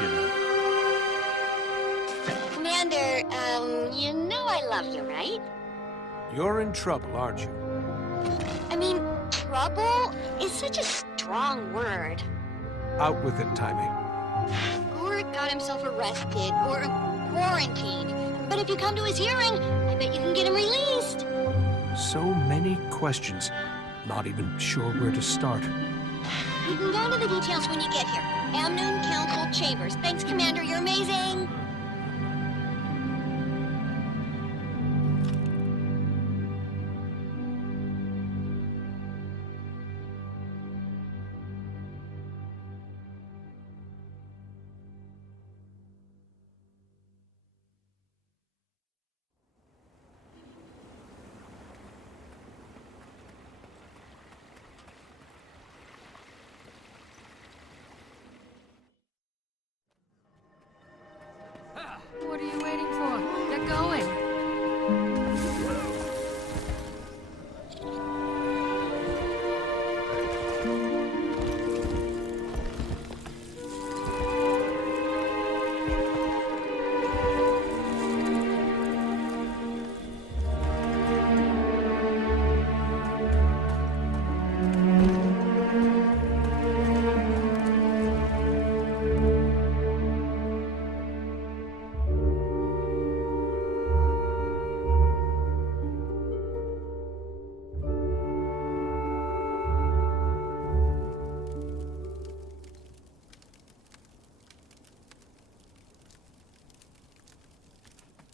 you know. Commander, you know I love you, right? You're in trouble, aren't you? I mean, trouble is such a strong word. Out with it, Timmy. Gorik got himself arrested or quarantined. But if you come to his hearing, I bet you can get him released. So many questions. Not even sure where to start. We can go into the details when you get here. Amnoon Council Chambers. Thanks, Commander. You're amazing. What are you waiting for? Get going.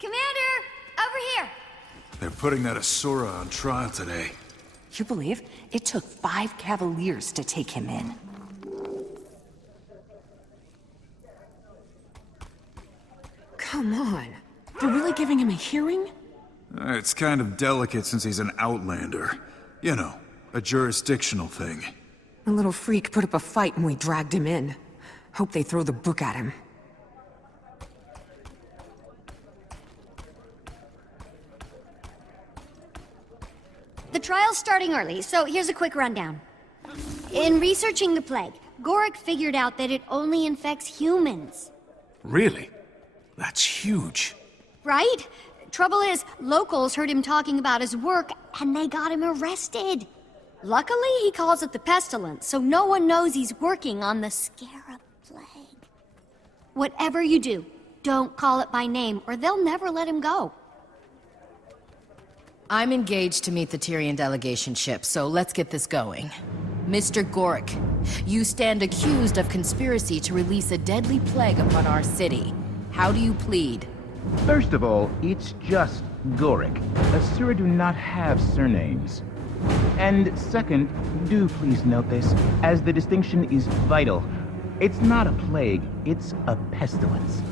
Commander! Over here! They're putting that Asura on trial today. You believe it took 5 Cavaliers to take him in? Come on. They're really giving him a hearing? It's kind of delicate since he's an outlander. You know, a jurisdictional thing. The little freak put up a fight and we dragged him in. Hope they throw the book at him. The trial's starting early, so here's a quick rundown. In researching the plague, Gorik figured out that it only infects humans. Really? That's huge. Right? Trouble is, locals heard him talking about his work, and they got him arrested. Luckily, he calls it the pestilence, so no one knows he's working on the Scarab Plague. Whatever you do, don't call it by name, or they'll never let him go. I'm engaged to meet the Tyrian delegation ship, so let's get this going. Mr. Gorik, you stand accused of conspiracy to release a deadly plague upon our city. How do you plead? First of all, it's just Gorik. Asura do not have surnames. And second, do please note this, as the distinction is vital. It's not a plague, it's a pestilence.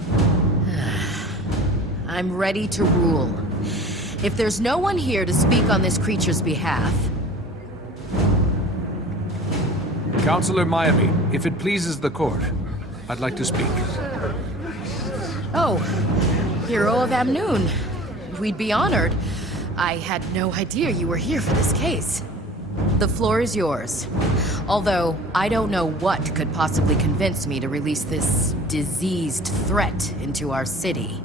I'm ready to rule. If there's no one here to speak on this creature's behalf... Counselor Miami, if it pleases the court, I'd like to speak. Oh, Hero of Amnoon. We'd be honored. I had no idea you were here for this case. The floor is yours. Although, I don't know what could possibly convince me to release this diseased threat into our city.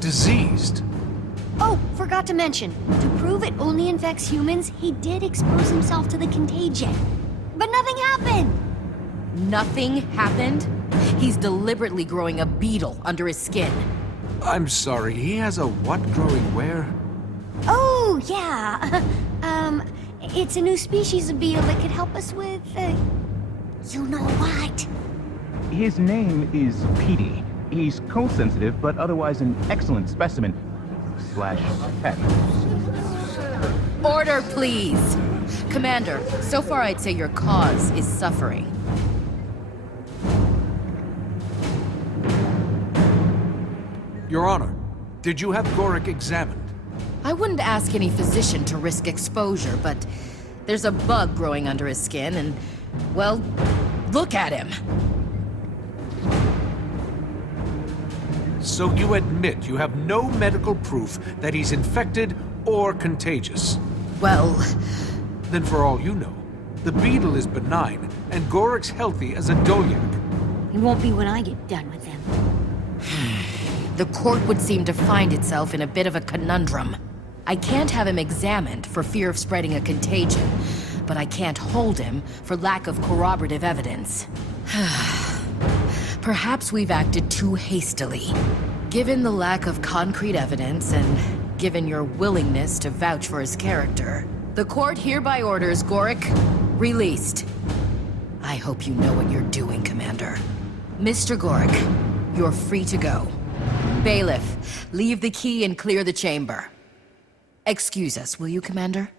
Diseased? Oh, forgot to mention, to prove it only infects humans, he did expose himself to the contagion. But nothing happened! Nothing happened? He's deliberately growing a beetle under his skin. I'm sorry, he has a what growing where? Oh, yeah. It's a new species of beetle that could help us with, you know what? His name is Petey. He's cold-sensitive, but otherwise an excellent specimen. / pet. Order, please! Commander, so far I'd say your cause is suffering. Your Honor, did you have Gorik examined? I wouldn't ask any physician to risk exposure, but there's a bug growing under his skin and, well, look at him! So you admit you have no medical proof that he's infected or contagious? Well... Then for all you know, the beetle is benign and Gorik's healthy as a dolyak. It won't be when I get done with them. The court would seem to find itself in a bit of a conundrum. I can't have him examined for fear of spreading a contagion, but I can't hold him for lack of corroborative evidence. Perhaps we've acted too hastily. Given the lack of concrete evidence and given your willingness to vouch for his character, the court hereby orders Gorik released. I hope you know what you're doing, Commander. Mr. Gorik, you're free to go. Bailiff, leave the key and clear the chamber. Excuse us, will you, Commander?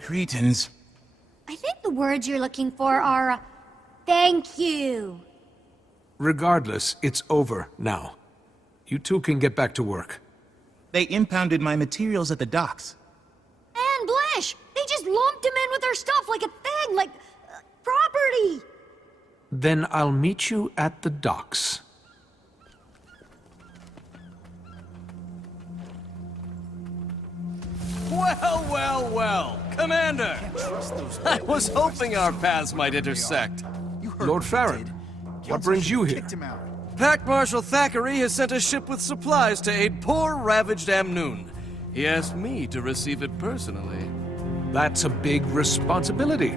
Cretans. I think the words you're looking for are, thank you. Regardless, it's over now. You two can get back to work. They impounded my materials at the docks. And Blish! They just lumped him in with their stuff like a thing, like property! Then I'll meet you at the docks. Well, well, well. Commander! I was hoping our paths might intersect. Lord Farron, what brings you here? Pack Marshal Thackeray has sent a ship with supplies to aid poor, ravaged Amnoon. He asked me to receive it personally. That's a big responsibility.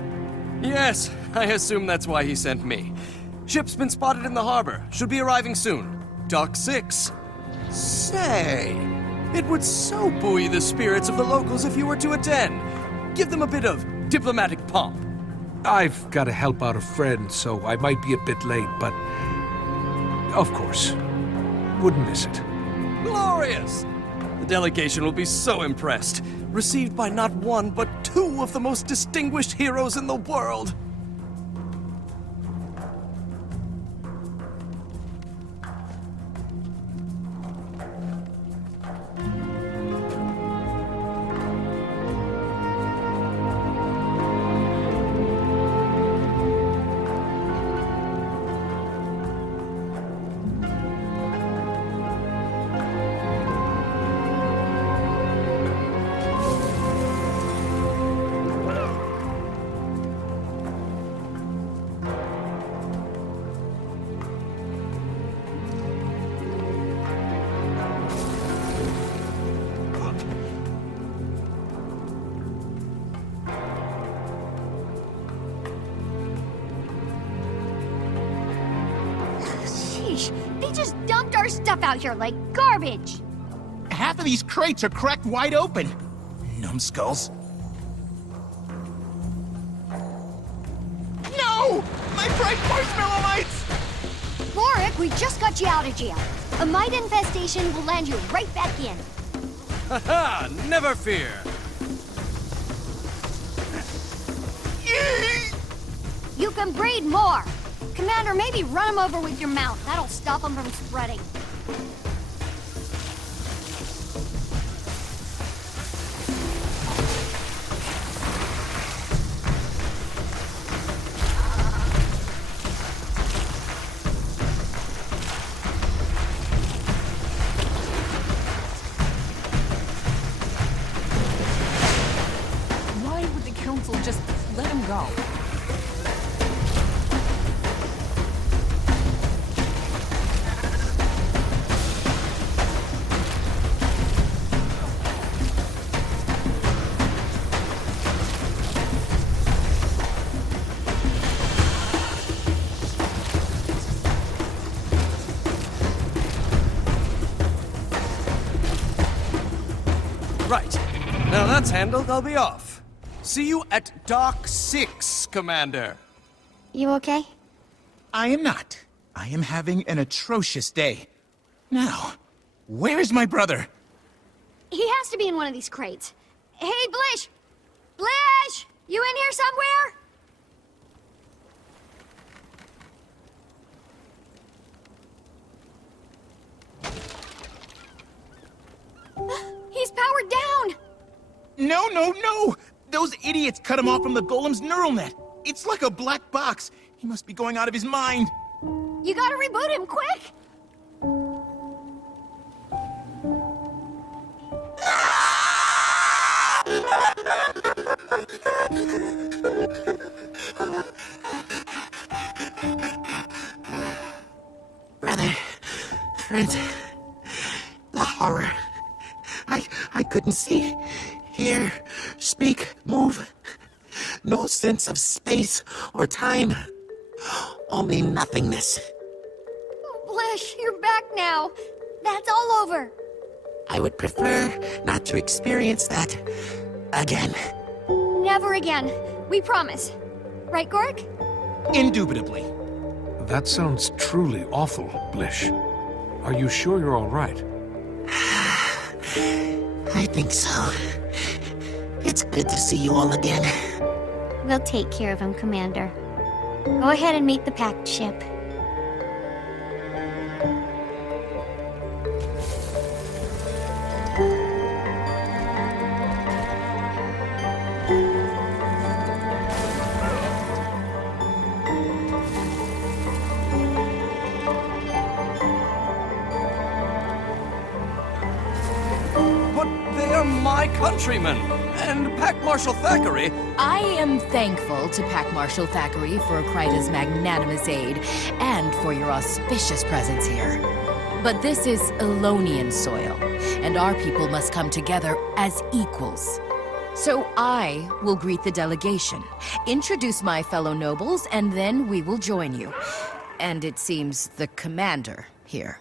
Yes, I assume that's why he sent me. Ship's been spotted in the harbor. Should be arriving soon. Dock 6. Say, it would so buoy the spirits of the locals if you were to attend. Give them a bit of diplomatic pomp. I've got to help out a friend, so I might be a bit late, but... of course. Wouldn't miss it. Glorious! The delegation will be so impressed. Received by not one, but two of the most distinguished heroes in the world. They just dumped our stuff out here like garbage. Half of these crates are cracked wide open. Numbskulls. No! My bright marshmallow mites! Warwick, we just got you out of jail. A mite infestation will land you right back in. Haha, never fear. You can breed more. Commander, maybe run him over with your mount. That'll stop him from spreading. Why would the council just let him go? Right. Now that's handled, I'll be off. See you at Dock 6, Commander. You okay? I am not. I am having an atrocious day. Now, where is my brother? He has to be in one of these crates. Hey, Blish! Blish! You in here somewhere? He's powered down! No, no, no! Those idiots cut him off from the golem's neural net. It's like a black box. He must be going out of his mind. You gotta reboot him, quick! Brother, friends, the horror. I couldn't see, hear, speak, move. No sense of space or time. Only nothingness. Blish, you're back now. That's all over. I would prefer not to experience that again. Never again. We promise. Right, Gork? Indubitably. That sounds truly awful, Blish. Are you sure you're all right? I think so. It's good to see you all again. We'll take care of him, Commander. Go ahead and meet the packed ship. But they are my countrymen, and Pack Marshal Thackeray. I am thankful to Pack Marshal Thackeray for Kryta's magnanimous aid and for your auspicious presence here. But this is Elonian soil, and our people must come together as equals. So I will greet the delegation, introduce my fellow nobles, and then we will join you. And it seems the commander here.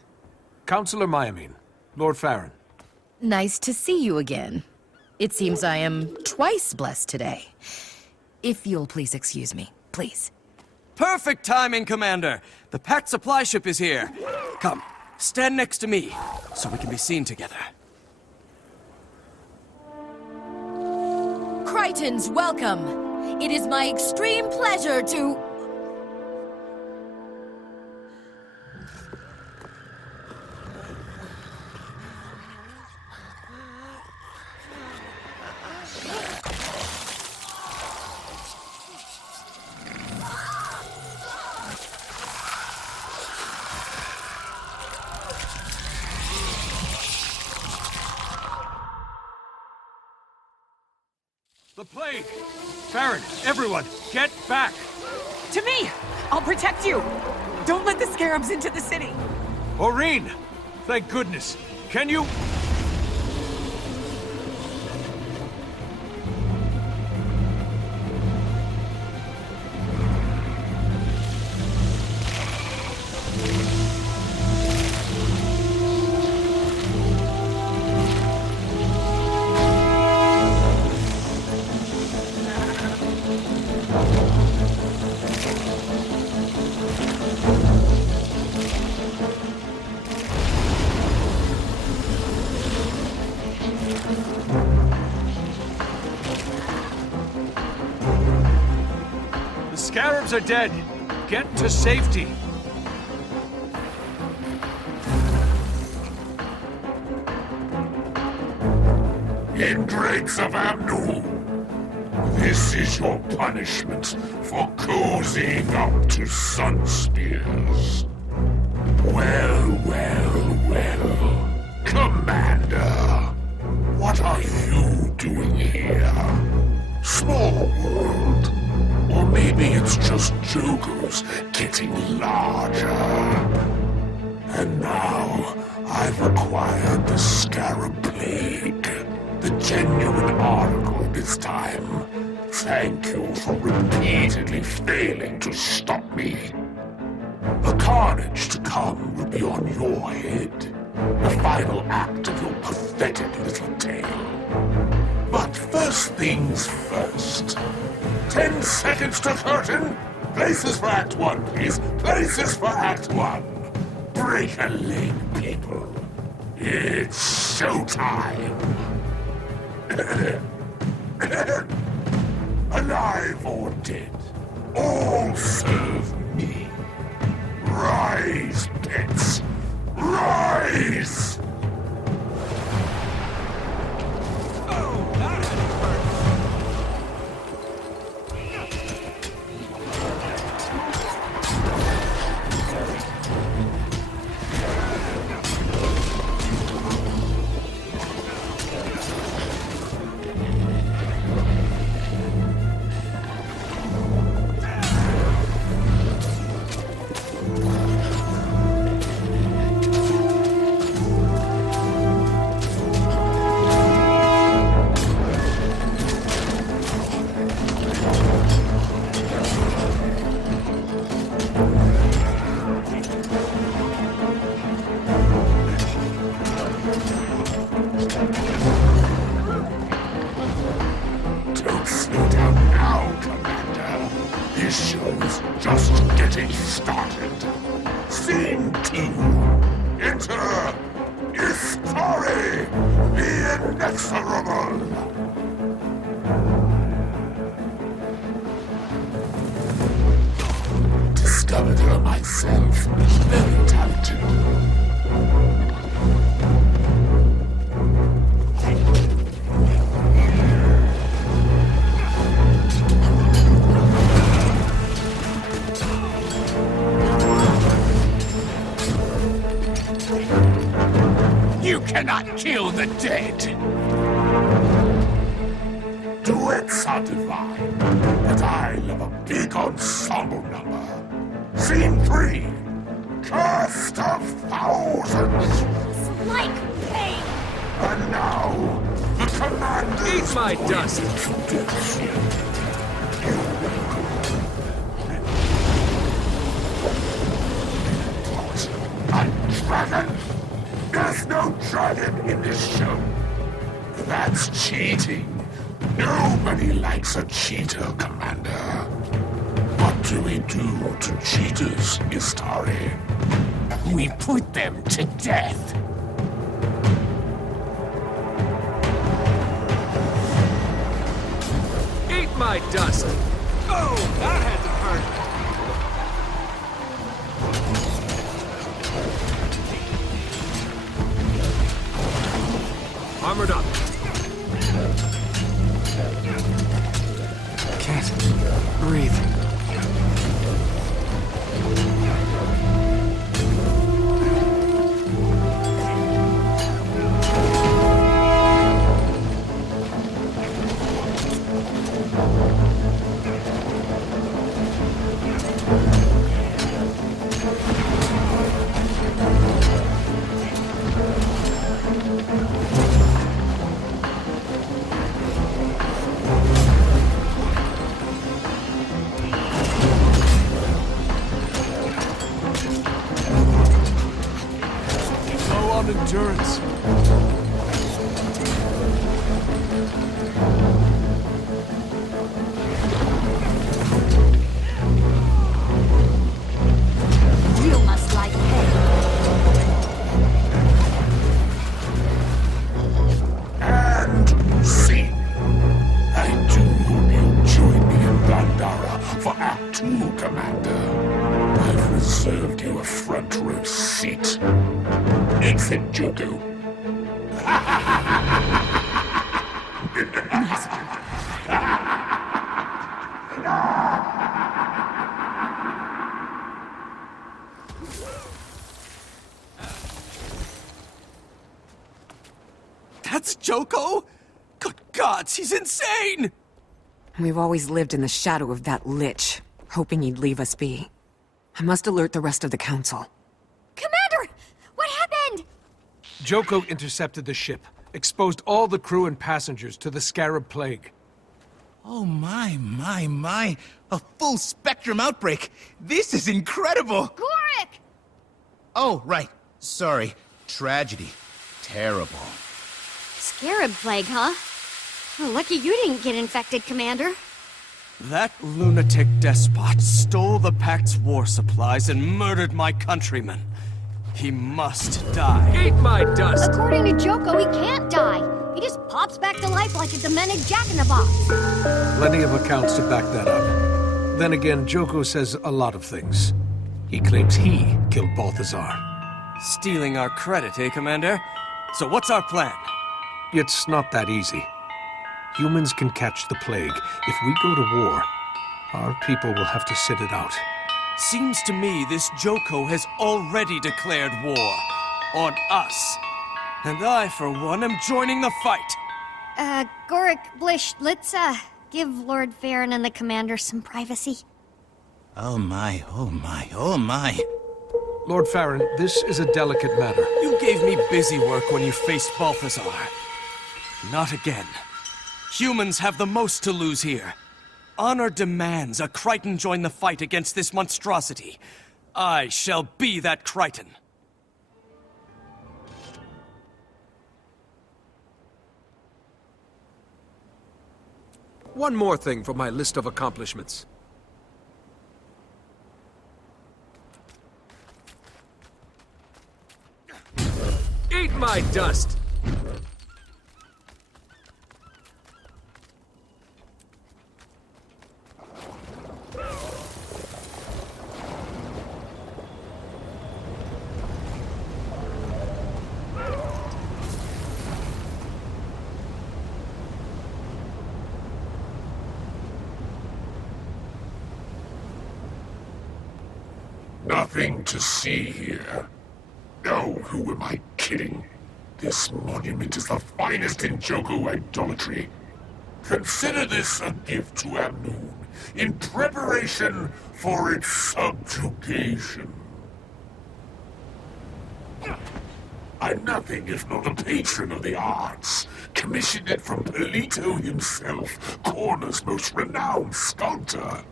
Councillor Myamin, Lord Farron. Nice to see you again. It seems I am twice blessed today. If you'll please excuse me, please. Perfect timing, Commander. The packed supply ship is here. Come, stand next to me, so we can be seen together. Krytans, welcome! It is my extreme pleasure to... The plague! Farron, everyone, get back! To me! I'll protect you! Don't let the scarabs into the city! Aurene! Thank goodness! Can you... The scarabs are dead! Get to safety! Ingrates of Amnu, this is your punishment for cozying up to sun spears. Well, well, well. Commander, what are you doing here? Small world. Or maybe it's just Jogos getting larger. And now, I've acquired the Scarab Plague. The genuine article this time. Thank you for repeatedly failing to stop me. The carnage to come will be on your head. The final act of your pathetic little tale. But first things first. 10 seconds to curtain. Places for Act 1, please. Places for Act 1. Break a leg, people. It's showtime. Alive or dead, all serve me. Rise, pets. Rise! Don't slow down now, Commander. This show's just getting started. Scene 2. Enter Istari, the Inexorable. Discovered her myself. Very talented. You cannot kill the dead! Duets are divine, but I love a big ensemble number. Scene 3. Cast of Thousands! Like pain! And now, the commander... Eat my dust! A dragon? There's no dragon in this show. That's cheating. Nobody likes a cheater, Commander. What do we do to cheaters, Istari? We put them to death. Eat my dust! Oh, that had to hurt! Armored up. Can't breathe. Endurance. You must like pain. And scene. I do hope you'll join me in Bandara for Act 2, Commander. I've reserved you a front row seat. Exit Joko. That's Joko? Good gods, he's insane! We've always lived in the shadow of that Lich, hoping he'd leave us be. I must alert the rest of the council. Commander! What happened? Joko intercepted the ship, exposed all the crew and passengers to the Scarab Plague. Oh my. A full spectrum outbreak. This is incredible. Gorik! Oh, right. Sorry. Tragedy. Terrible. Scarab plague, huh? Oh, lucky you didn't get infected, Commander. That lunatic despot stole the Pact's war supplies and murdered my countrymen. He must die. Eat my dust! According to Joko, he can't die. He just pops back to life like a demented jack-in-the-box. Plenty of accounts to back that up. Then again, Joko says a lot of things. He claims he killed Balthazar. Stealing our credit, eh, Commander? So what's our plan? It's not that easy. Humans can catch the plague. If we go to war, our people will have to sit it out. Seems to me this Joko has already declared war. On us. And I, for one, am joining the fight. Gorik, Blish, let's, give Lord Farron and the Commander some privacy. Oh my. Lord Farron, this is a delicate matter. You gave me busy work when you faced Balthazar. Not again. Humans have the most to lose here. Honor demands a Crichton join the fight against this monstrosity. I shall be that Crichton. One more thing from my list of accomplishments. Eat my dust! Nothing to see here. Oh, who am I kidding? This monument is the finest in Joku idolatry. Consider this a gift to Amnoon, in preparation for its subjugation. I'm nothing if not a patron of the arts. Commissioned it from Polito himself, Corner's most renowned sculptor.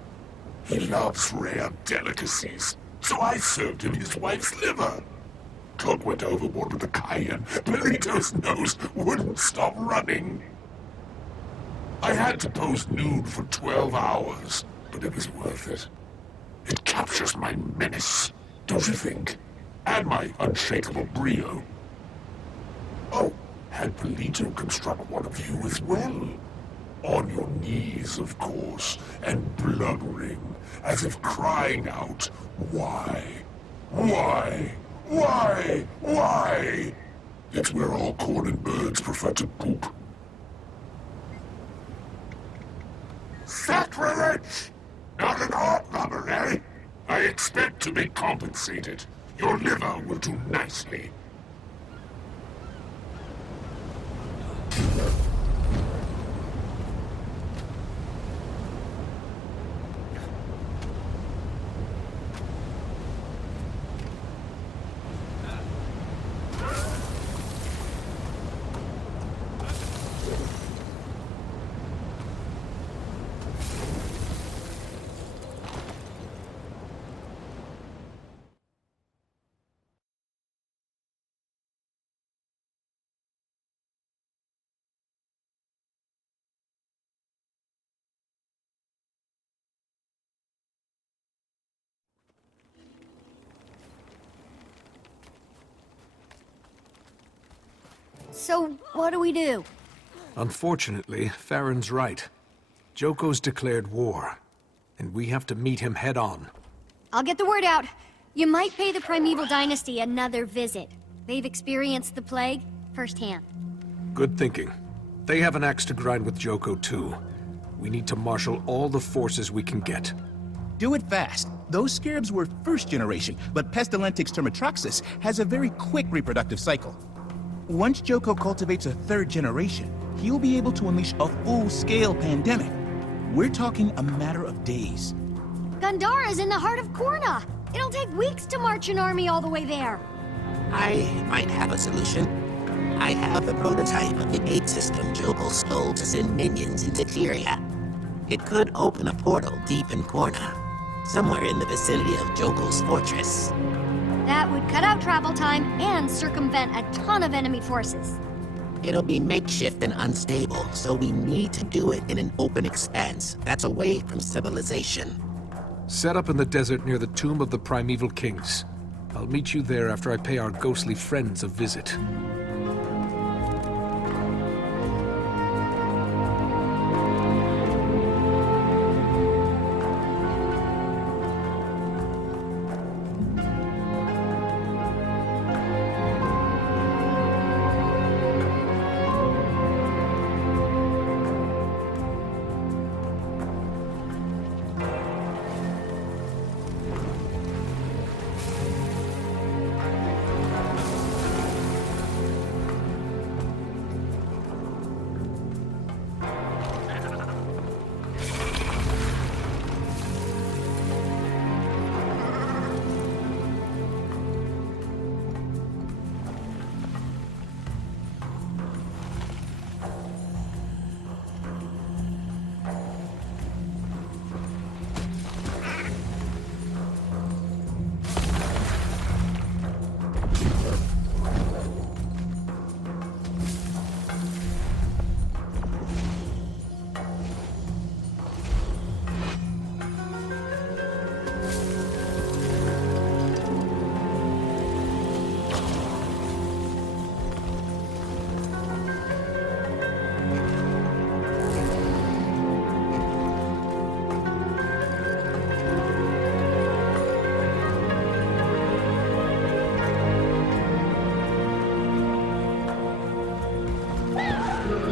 He loves rare delicacies, so I served him his wife's liver. Cook went overboard with the cayenne. Polito's nose wouldn't stop running. I had to pose nude for 12 hours, but it was worth it. It captures my menace, don't you think? And my unshakable brio. Oh, had Polito construct one of you as well. On your knees, of course, and blubbering, as if crying out, why? Why? Why? Why? It's where all corn and birds prefer to poop. Sacrilege! Not an art lover, eh? I expect to be compensated. Your liver will do nicely. So, what do we do? Unfortunately, Farron's right. Joko's declared war, and we have to meet him head on. I'll get the word out. You might pay the Primeval Dynasty another visit. They've experienced the plague firsthand. Good thinking. They have an axe to grind with Joko, too. We need to marshal all the forces we can get. Do it fast. Those scarabs were first generation, but Pestilentix termitroxus has a very quick reproductive cycle. Once Joko cultivates a third generation, he'll be able to unleash a full-scale pandemic. We're talking a matter of days. Gandhara's in the heart of Korna. It'll take weeks to march an army all the way there. I might have a solution. I have the prototype of the gate system Joko stole to send minions into Tyria. It could open a portal deep in Korna, somewhere in the vicinity of Joko's fortress. That would cut out travel time and circumvent a ton of enemy forces. It'll be makeshift and unstable, so we need to do it in an open expanse that's away from civilization. Set up in the desert near the tomb of the Primeval Kings. I'll meet you there after I pay our ghostly friends a visit.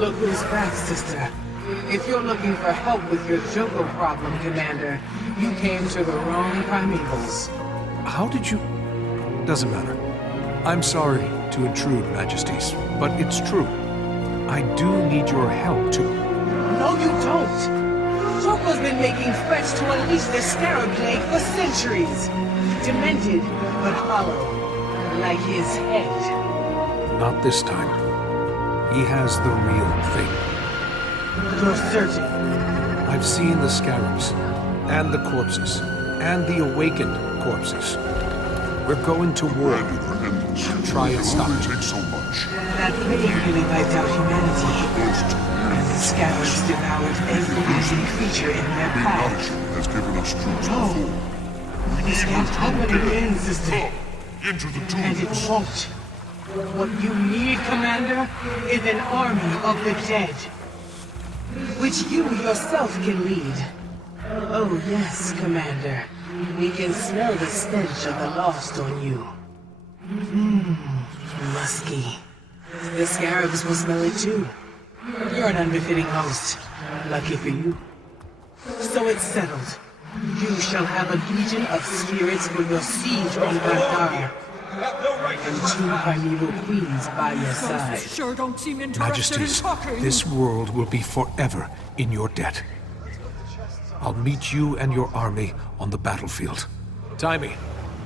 Look who's back, sister. If you're looking for help with your Joko problem, Commander, you came to the wrong primevals. How did you... Doesn't matter. I'm sorry to intrude, Majesties, but it's true. I do need your help, too. No, you don't! Joko's been making threats to unleash the Scarab Plague for centuries. Demented, but hollow. Like his head. Not this time. He has the real thing. You're certain? I've seen the scarabs, and the corpses, and the awakened corpses. We're going to war to try and stop it. Take so much. That plague really wiped out humanity. And the scarabs devoured every living creature in their path. Has given us truths before. This can't happen again, sister. Into the tombs. And it won't. What you need, Commander, is an army of the dead. Which you yourself can lead. Oh yes, Commander. We can smell the stench of the lost on you. Musky. The scarabs will smell it too. You're an unbefitting host. Lucky for you. So it's settled. You shall have a legion of spirits for your siege on Baghdad. And 2 primeval queens by your side. Sure don't seem interested Majesties, in talking. this world will be forever in your debt. I'll meet you and your army on the battlefield. Timey,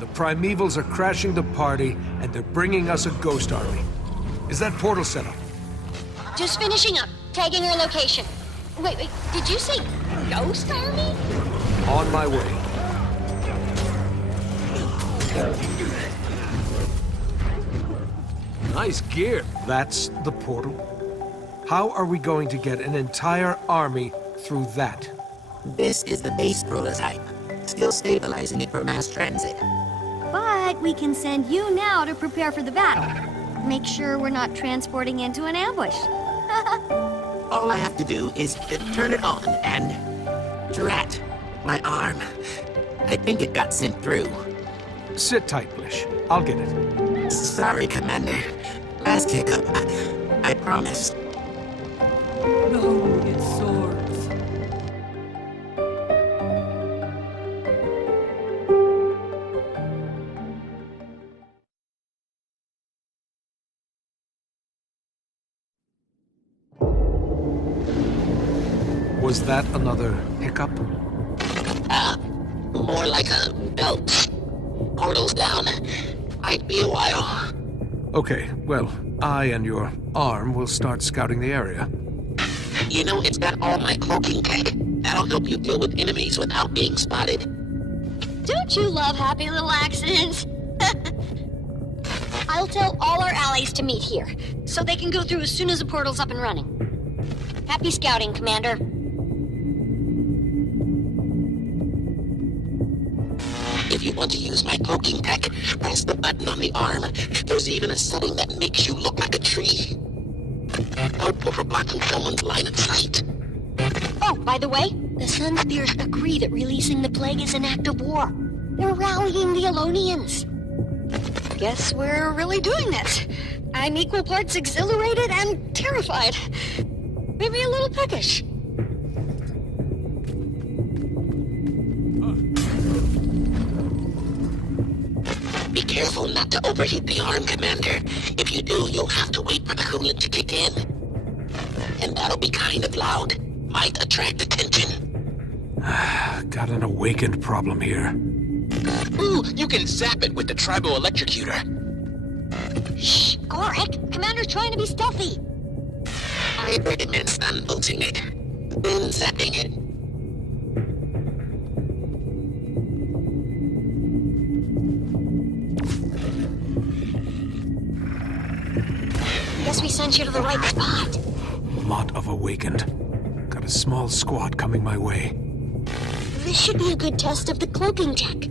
the primevals are crashing the party, and they're bringing us a ghost army. Is that portal set up? Just finishing up, tagging our location. Wait, did you say ghost army? On my way. Nice gear. That's the portal. How are we going to get an entire army through that? This is the base prototype. Still stabilizing it for mass transit. But we can send you now to prepare for the battle. Make sure we're not transporting into an ambush. All I have to do is turn it on and... Drat. My arm. I think it got sent through. Sit tight, Lich. I'll get it. Sorry, Commander. Last hiccup. I promise. No, it's swords. Was that another hiccup? More like a belt. Portal's down. Might be a while. Okay, well, I and your arm will start scouting the area. You know, it's got all my cloaking tech. That'll help you deal with enemies without being spotted. Don't you love happy little accidents? I'll tell all our allies to meet here, so they can go through as soon as the portal's up and running. Happy scouting, Commander. If you want to use my cloaking tech, press the button on the arm. There's even a setting that makes you look like a tree. Helpful for blocking someone's line of sight. Oh, by the way, the Sunspears agree that releasing the plague is an act of war. They're rallying the Alonians. Guess we're really doing this. I'm equal parts exhilarated and terrified. Maybe a little peckish. Be careful not to overheat the arm, Commander. If you do, you'll have to wait for the coolant to kick in. And that'll be kind of loud. Might attract attention. Got an awakened problem here. Ooh, you can zap it with the tribal electrocutor. Shh, Gorik, Commander's trying to be stealthy. I recommend stun-bolting it. Then zapping it. Guess we sent you to the right spot. Lot of awakened. Got a small squad coming my way. This should be a good test of the cloaking tech.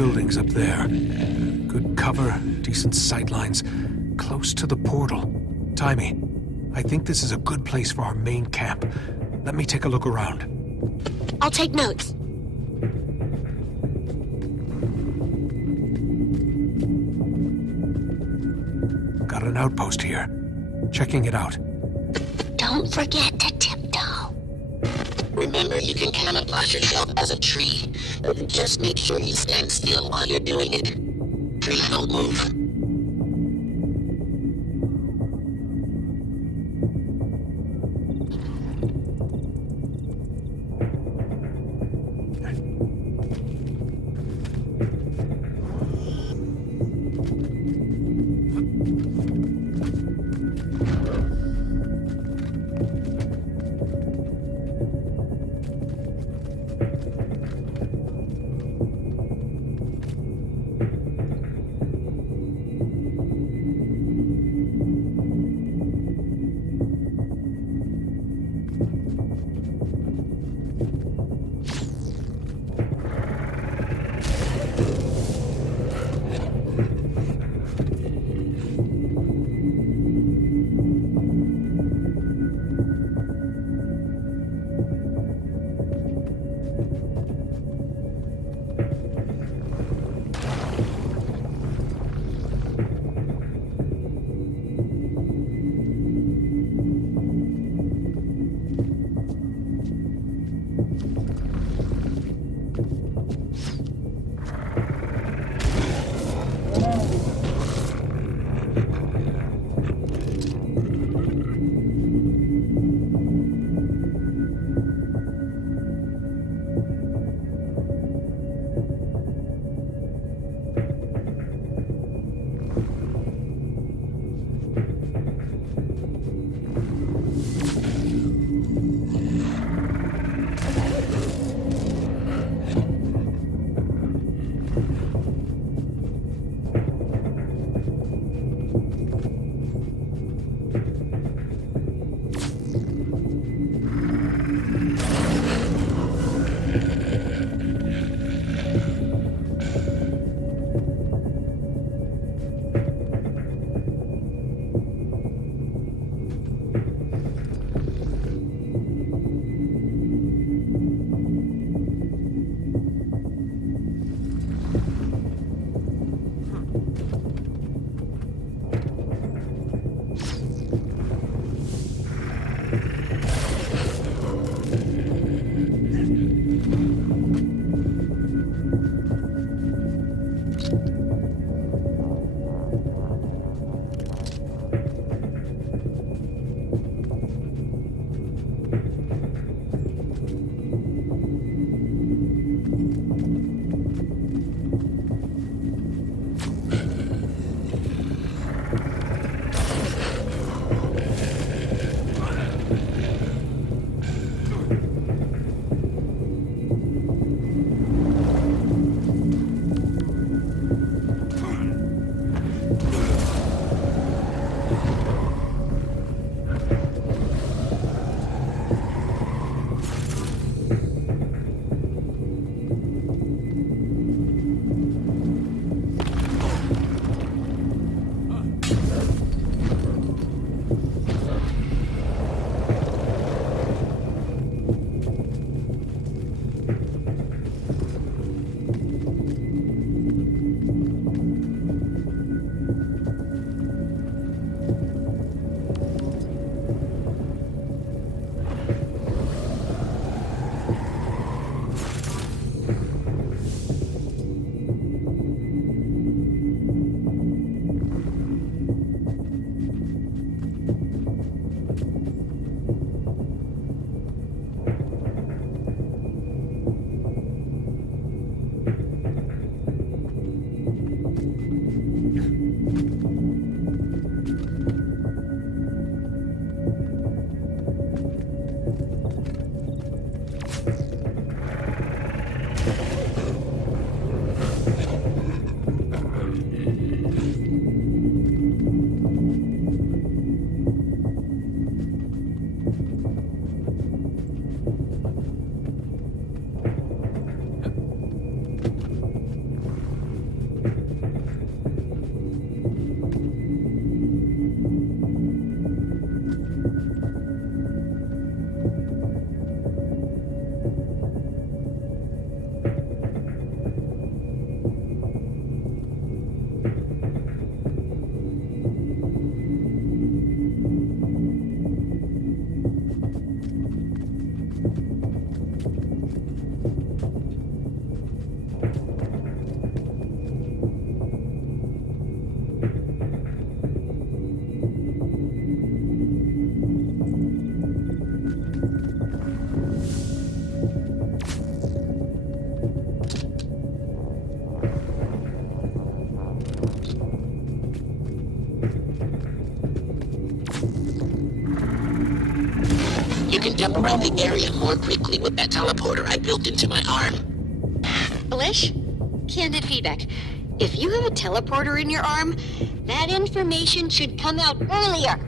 buildings up there. Good cover, decent sightlines, close to the portal. Timey, I think this is a good place for our main camp. Let me take a look around. I'll take notes. Got an outpost here. Checking it out. Don't forget to tiptoe. Remember, you can camouflage yourself as a tree. Just make sure you stand still while you're doing it. Trees don't move. around the area more quickly with that teleporter I built into my arm. Lich, candid feedback. If you have a teleporter in your arm, that information should come out earlier.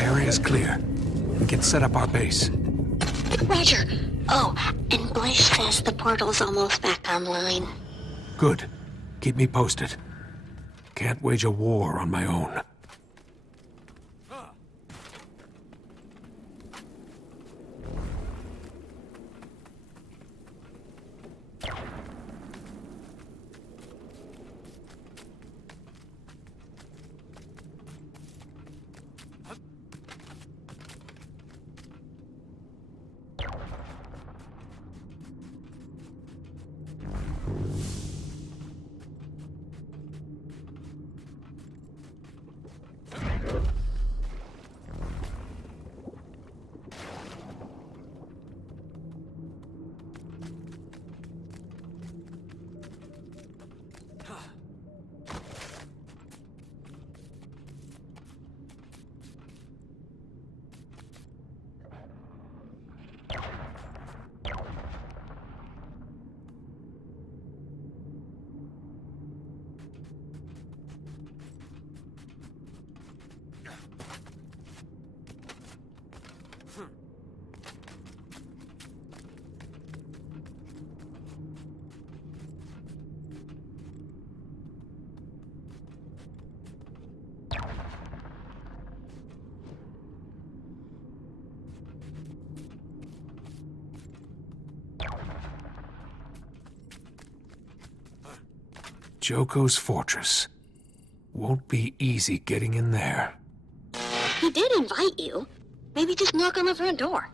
Area's clear. We can set up our base. Roger. Oh, and Lich says the portal's almost back online. Good. Keep me posted. Can't wage a war on my own. Joko's fortress. Won't be easy getting in there. He did invite you. Maybe just knock on the front door.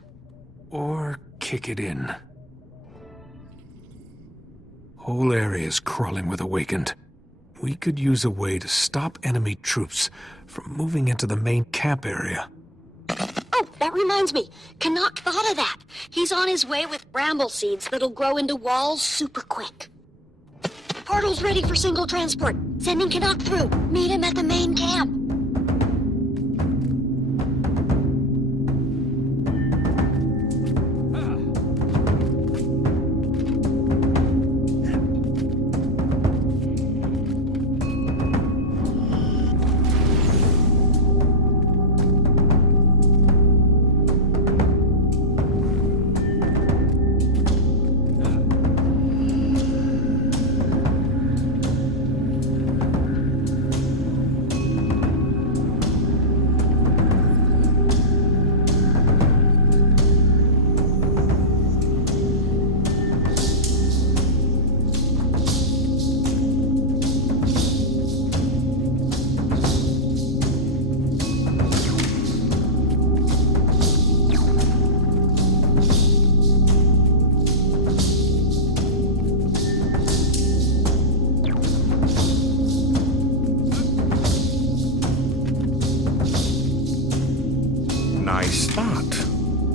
Or kick it in. Whole area's crawling with Awakened. We could use a way to stop enemy troops from moving into the main camp area. Oh, that reminds me. Canuck thought of that. He's on his way with bramble seeds that'll grow into walls super quick. Portal's ready for single transport. Sending Canuck through. Meet him at the main camp. Nice start.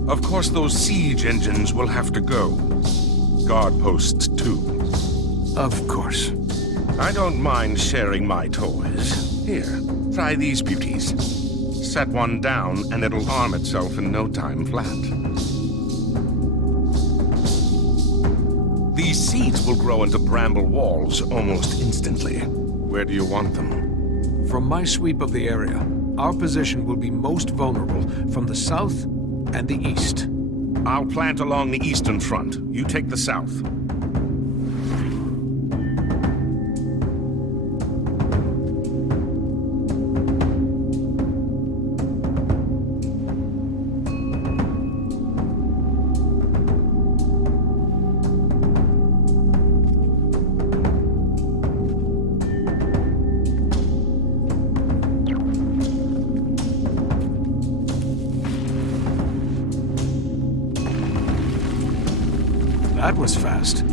Of course, those siege engines will have to go. Guard posts, too. Of course. I don't mind sharing my toys. Here, try these beauties. Set one down, and it'll arm itself in no time flat. These seeds will grow into bramble walls almost instantly. Where do you want them? From my sweep of the area, our position will be most vulnerable from the south and the east. I'll plant along the eastern front. You take the south. That was fast.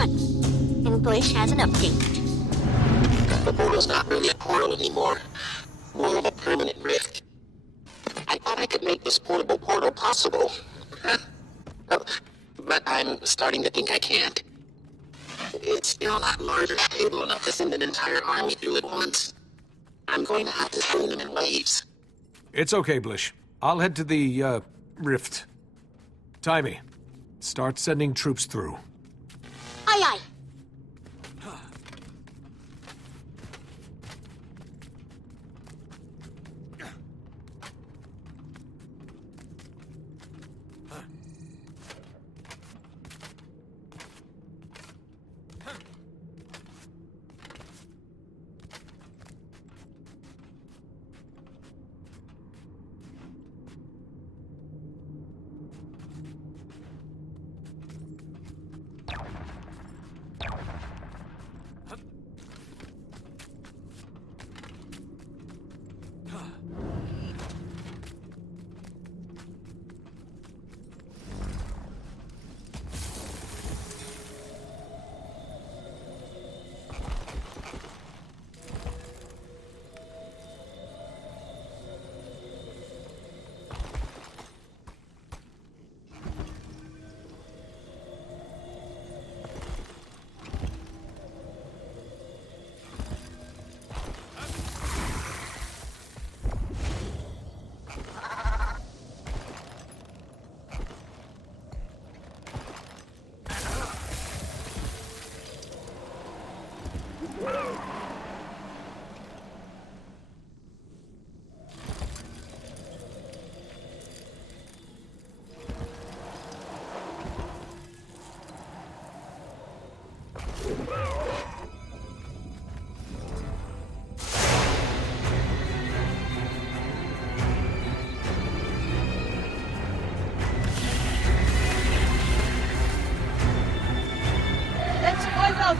run. And Bush has an update. The portal's not really a portal anymore. More of a permanent rift. I thought I could make this portable portal possible. Oh, but I'm starting to think I can't. It's still not large or stable enough to send an entire army through at once. I'm going to have to send them in waves. It's okay, Blish. I'll head to the, rift. Timey, start sending troops through. Aye, aye.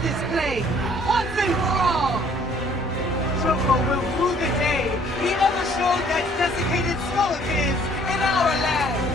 This plague, once and for all! Choco will rue the day he ever showed that desiccated skull of his in our land!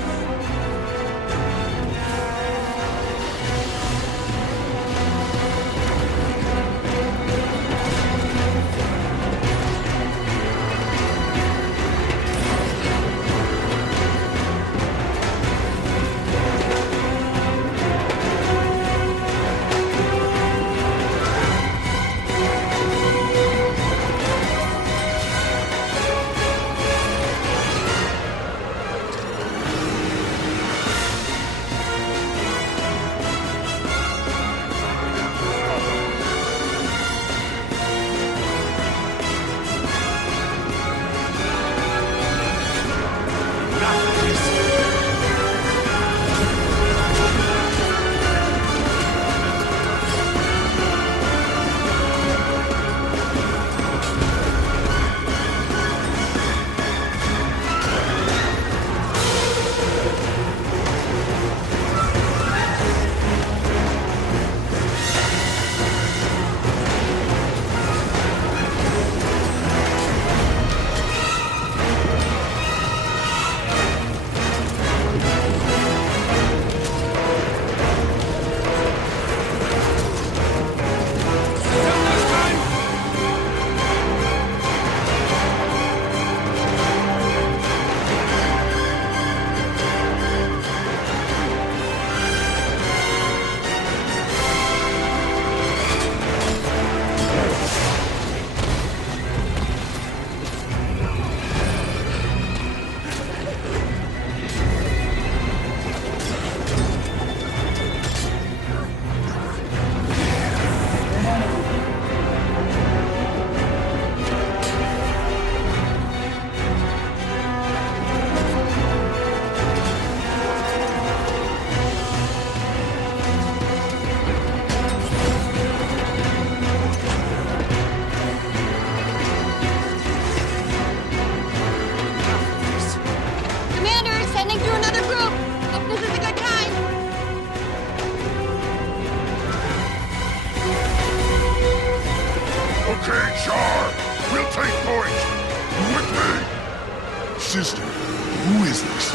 Sister, who is this?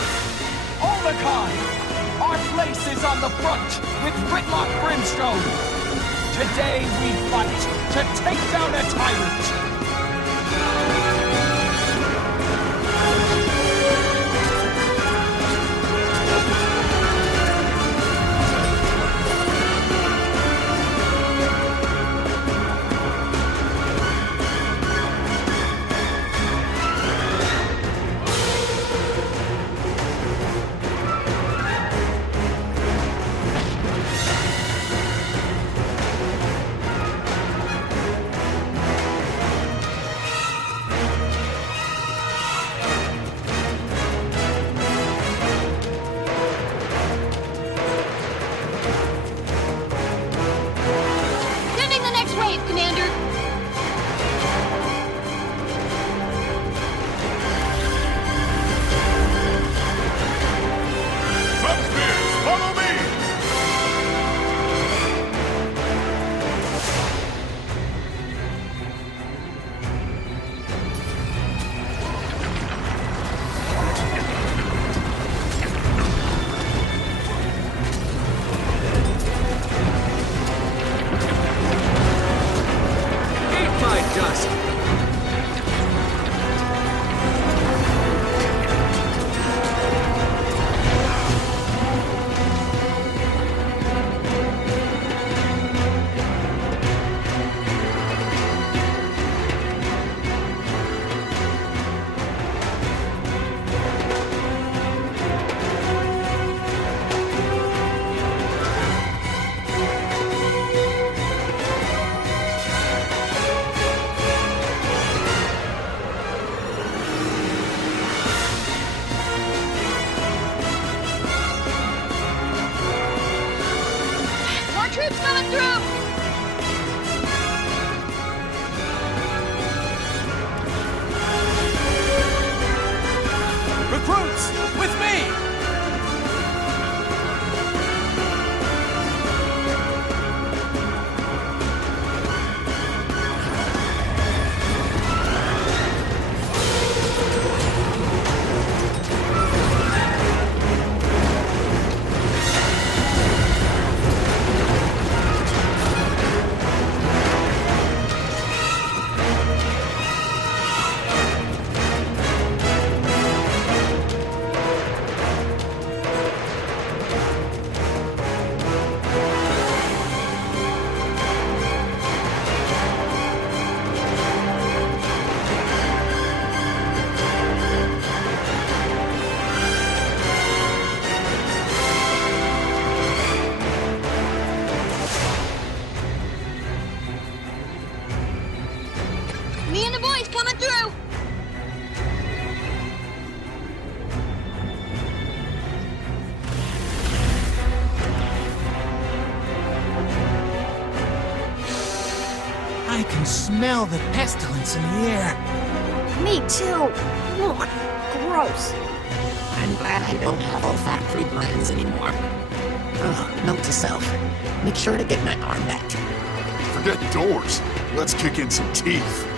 Omicron! Our place is on the front with Gridlock Brimstone! Today we fight to take down a tyrant! Sending the next wave, Commander. Sunspears, follow me! Eat my dust! More troops coming through! Recruits, with me! Me and the boys coming through! I can smell the pestilence in the air. Me too. Ugh, gross. I'm glad I don't have olfactory glands anymore. Oh, note to self. Make sure to get my arm back. Forget doors. Let's kick in some teeth.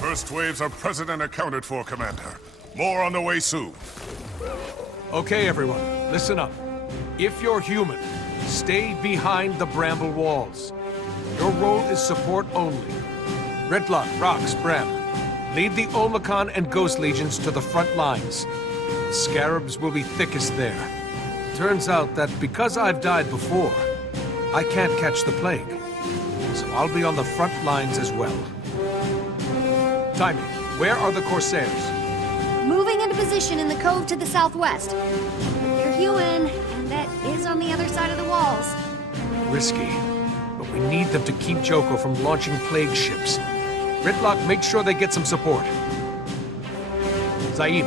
First waves are present and accounted for, Commander. More on the way soon. Okay, everyone, listen up. If you're human, Stay behind the bramble walls. Your role is support only. Redlock, Rox, Bram, lead the Olmecon and Ghost Legions to the front lines. The Scarabs will be thickest there. Turns out that because I've died before, I can't catch the plague. So I'll be on the front lines as well. Timing, where are the Corsairs? Moving into position in the cove to the southwest. They're human, and that is on the other side of the walls. Risky, but we need them to keep Joko from launching plague ships. Redlock, make sure they get some support. Zaim,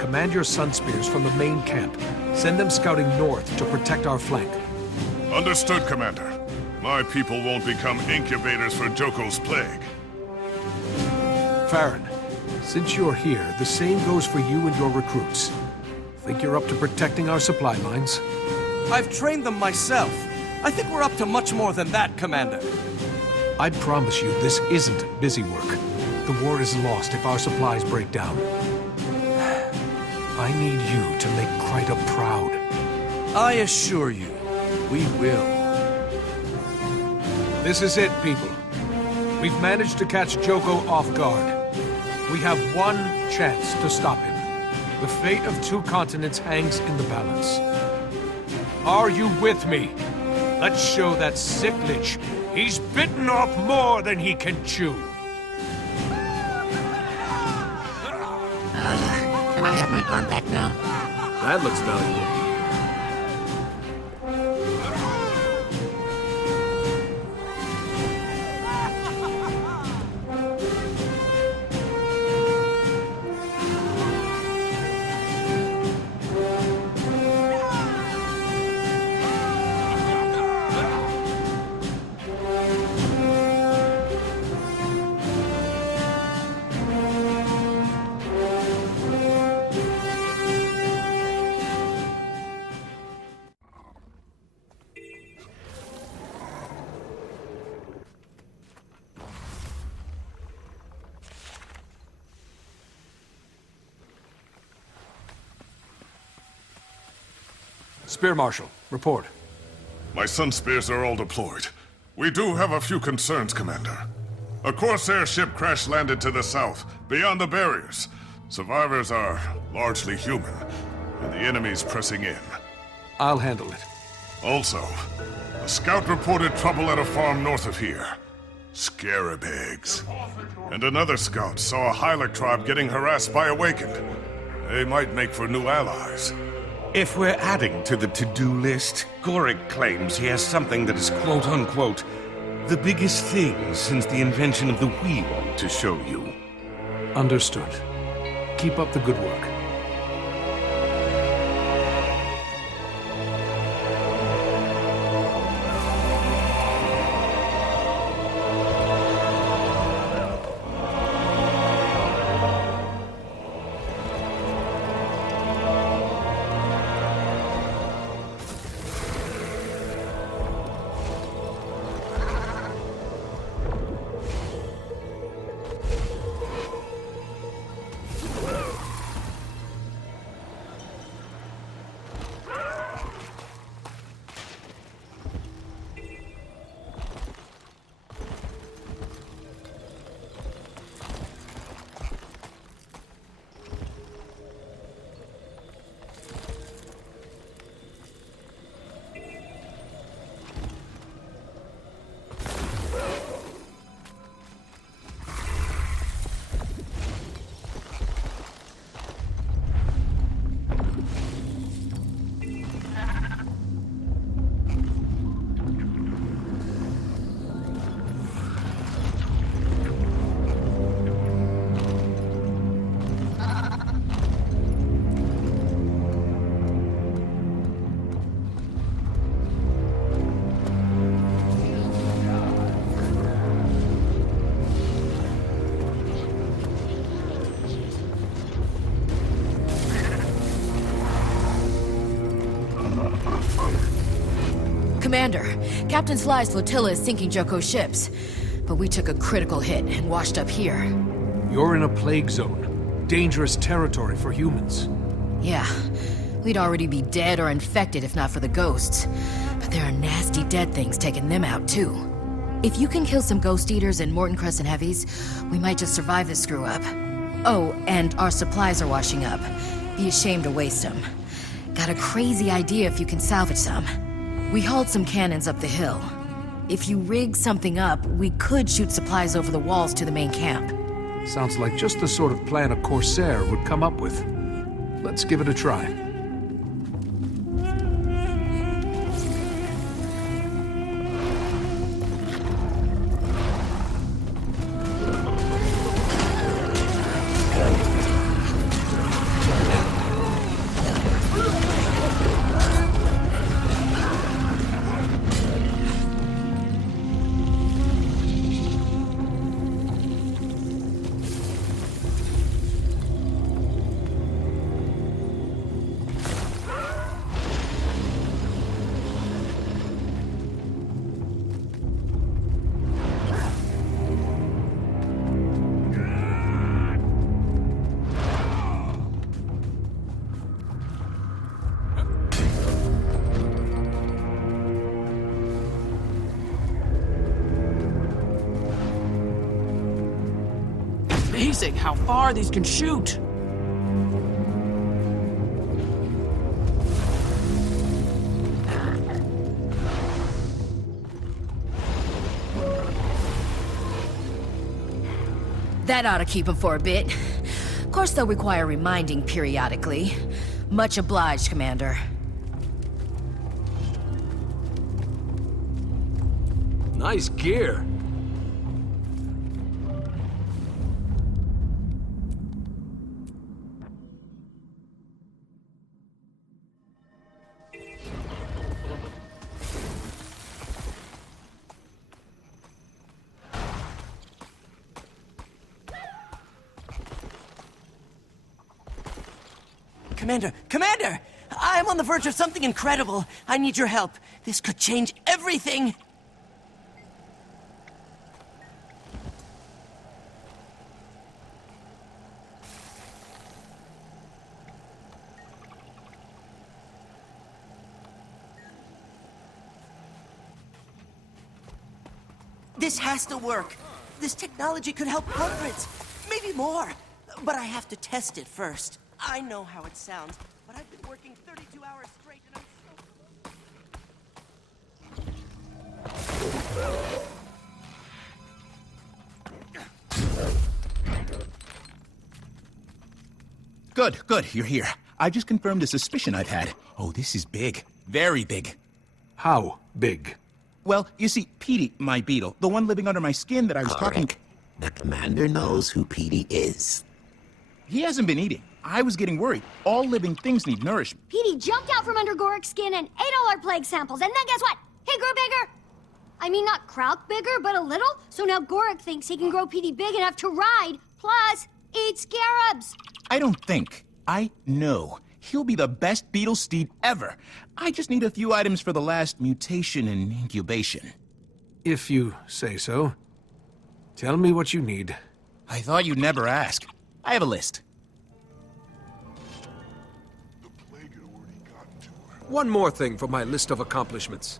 command your Sun Spears from the main camp. Send them scouting north to protect our flank. Understood, Commander. My people won't become incubators for Joko's plague. Farron, since you're here, the same goes for you and your recruits. Think you're up to protecting our supply lines? I've trained them myself. I think we're up to much more than that, Commander. I promise you this isn't busy work. The war is lost if our supplies break down. I need you to make Kryta proud. I assure you, we will. This is it, people. We've managed to catch Joko off guard. We have one chance to stop him. The fate of 2 continents hangs in the balance. Are you with me? Let's show that sick Lich he's bitten off more than he can chew. Can I have my arm back now? That looks valuable. Spear Marshal, report. My Sun Spears are all deployed. We do have a few concerns, Commander. A Corsair ship crash-landed to the south, beyond the barriers. Survivors are largely human, and the enemy's pressing in. I'll handle it. Also, a scout reported trouble at a farm north of here. Scarab eggs. And another scout saw a Hylic tribe getting harassed by Awakened. They might make for new allies. If we're adding to the to-do list, Gorik claims he has something that is quote-unquote the biggest thing since the invention of the wheel to show you. Understood. Keep up the good work. Commander, Captain Sly's flotilla is sinking Joko's ships. But we took a critical hit and washed up here. You're in a plague zone. Dangerous territory for humans. Yeah. We'd already be dead or infected if not for the ghosts. But there are nasty dead things taking them out, too. If you can kill some ghost eaters and Morton Crescent heavies, we might just survive this screw-up. Oh, and our supplies are washing up. Be ashamed to waste them. Got a crazy idea if you can salvage some. We hauled some cannons up the hill. If you rig something up, we could shoot supplies over the walls to the main camp. Sounds like just the sort of plan a Corsair would come up with. Let's give it a try. Amazing how far these can shoot. That ought to keep them for a bit. Of course, they'll require reminding periodically. Much obliged, Commander. Nice gear. Commander! I'm on the verge of something incredible. I need your help. This could change everything. This has to work. This technology could help hundreds, maybe more. But I have to test it first. I know how it sounds, but I've been working 32 hours straight and Good, you're here. I just confirmed a suspicion I've had. Oh, this is big. Very big. How big? Well, you see, Petey, my beetle, the one living under my skin that I was talking... The commander knows who Petey is. He hasn't been eating. I was getting worried. All living things need nourishment. Petey jumped out from under Gorik's skin and ate all our plague samples, and then guess what? He grew bigger! I mean, not Krauk bigger, but a little. So now Gorik thinks he can grow Petey big enough to ride, plus eat scarabs. I don't think. I know. He'll be the best beetle steed ever. I just need a few items for the last mutation and incubation. If you say so. Tell me what you need. I thought you'd never ask. I have a list. One more thing for my list of accomplishments.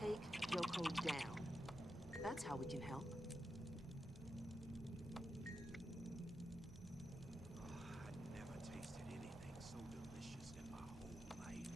Take Yoko down. That's how we can help. I've never tasted anything so delicious in my whole life.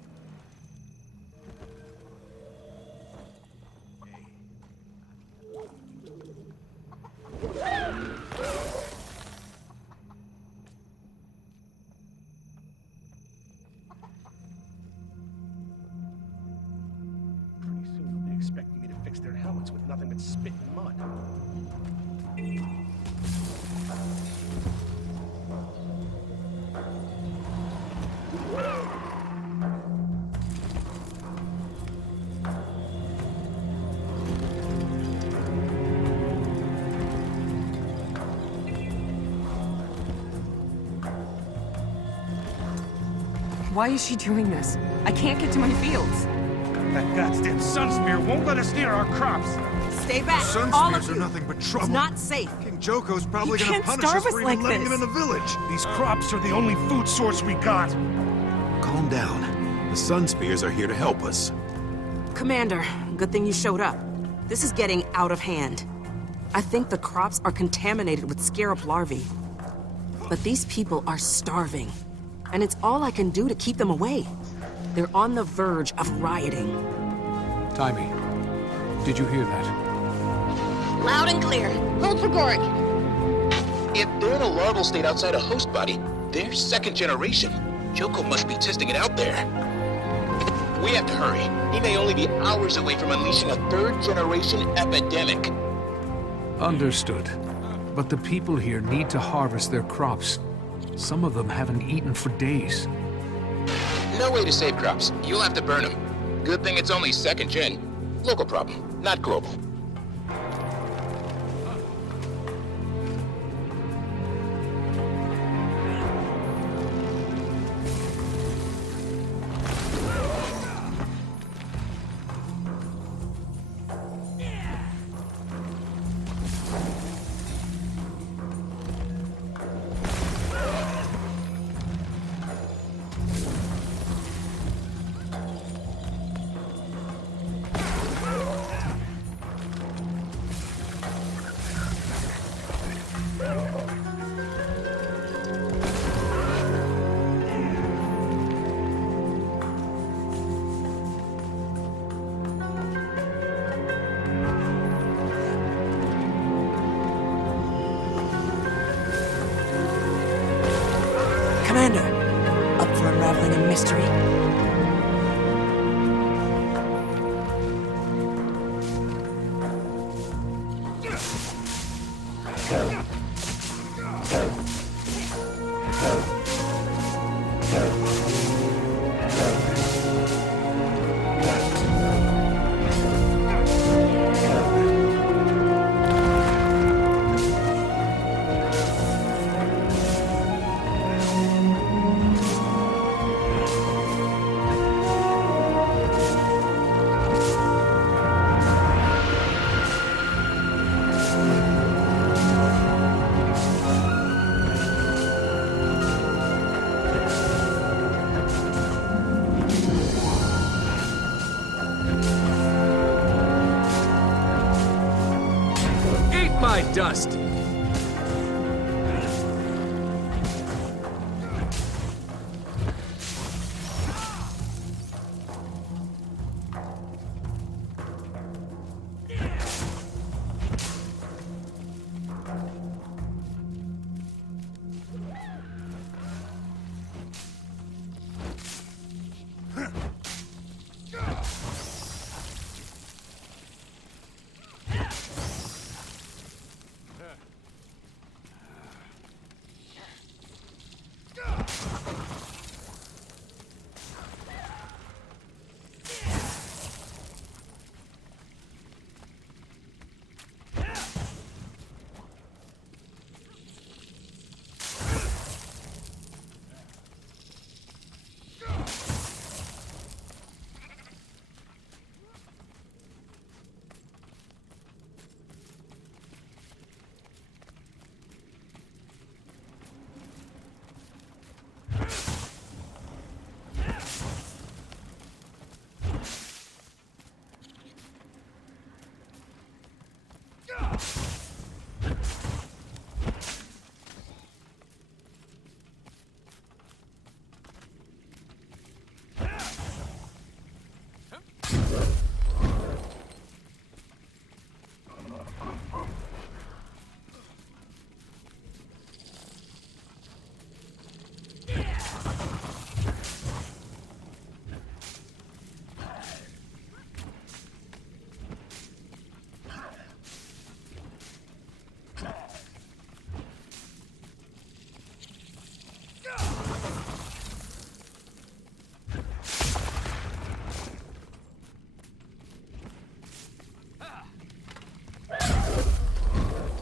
Pretty soon they'll be expecting me to fix their helmets with nothing but spit and mud. Why is she doing this? I can't get to my fields. That goddamn sun spear won't let us near our crops. Stay back, Sun all spears of are you. nothing but trouble. It's not safe. King Joko's probably You gonna can't punish us starve for us even like letting this. him in the village. These crops are the only food source we got. calm down. The Sun Spears are here to help us. Commander, good thing you showed up. This is getting out of hand. I think the crops are contaminated with scarab larvae. But these people are starving, and it's all I can do to keep them away. They're on the verge of rioting. Timey, did you hear that? Loud and clear. Hold for Gorik. If they're in a larval state outside a host body, they're second generation. Joko must be testing it out there. We have to hurry. He may only be hours away from unleashing a third generation epidemic. Understood. But the people here need to harvest their crops. Some of them haven't eaten for days. No way to save crops. You'll have to burn them. Good thing it's only second gen. Local problem, not global. Commander, up for unraveling a mystery? My dust!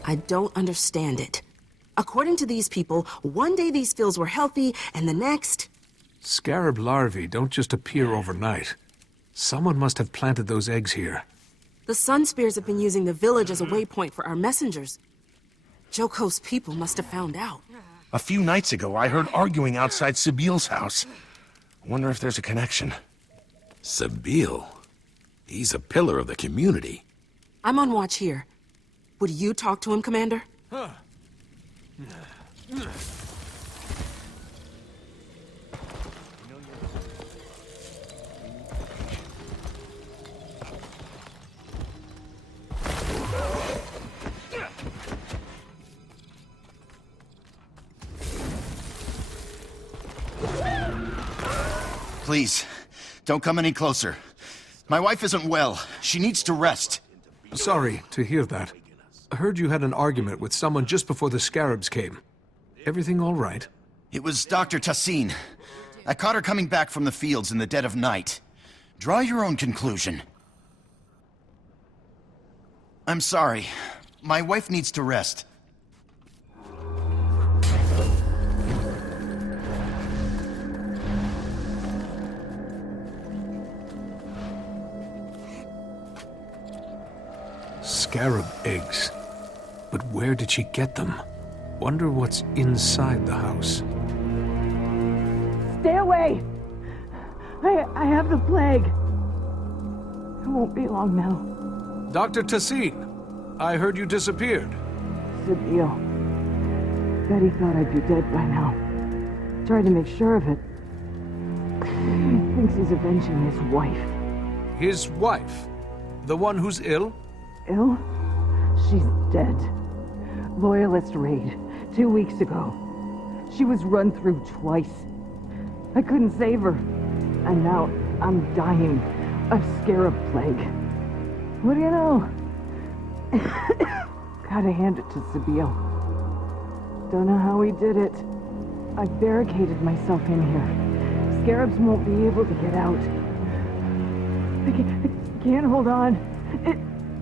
I don't understand it. According to these people, one day these fields were healthy, and the next... Scarab larvae don't just appear overnight. Someone must have planted those eggs here. The Sun Spears have been using the village as a waypoint for our messengers. Joko's people must have found out. A few nights ago, I heard arguing outside Sibil's house. Wonder if there's a connection. Sabille. He's a pillar of the community. I'm on watch here. Would you talk to him, Commander? Please, don't come any closer. My wife isn't well. She needs to rest. Sorry to hear that. I heard you had an argument with someone just before the scarabs came. Everything all right? It was Dr. Tassin. I caught her coming back from the fields in the dead of night. Draw your own conclusion. I'm sorry. My wife needs to rest. Scarab eggs. But where did she get them? Wonder what's inside the house. Stay away! I have the plague. It won't be long now. Dr. Tassin, I heard you disappeared. Sabille. Betty thought I'd be dead by now. Tried to make sure of it. Thinks he's avenging his wife. His wife? The one who's ill? Ill? She's dead. Loyalist raid, 2 weeks ago. She was run through twice. I couldn't save her. And now I'm dying of scarab plague. What do you know? Gotta hand it to Sabille. Don't know how he did it. I barricaded myself in here. Scarabs won't be able to get out. I can't hold on.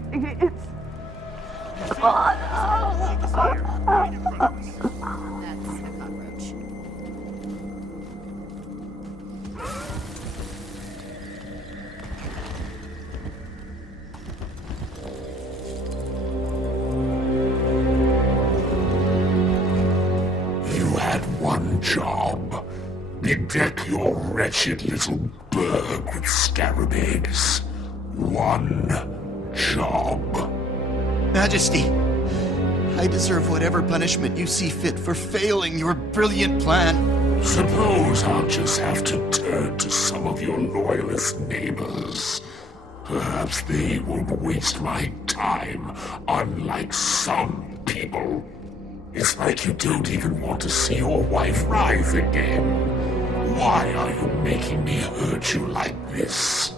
It's... That's a cockroach. You had one job. Bedeck your wretched little burg with scarab eggs. One job. Majesty, I deserve whatever punishment you see fit for failing your brilliant plan. Suppose I'll just have to turn to some of your loyalist neighbors. Perhaps they won't waste my time, unlike some people. It's like you don't even want to see your wife rise again. Why are you making me hurt you like this?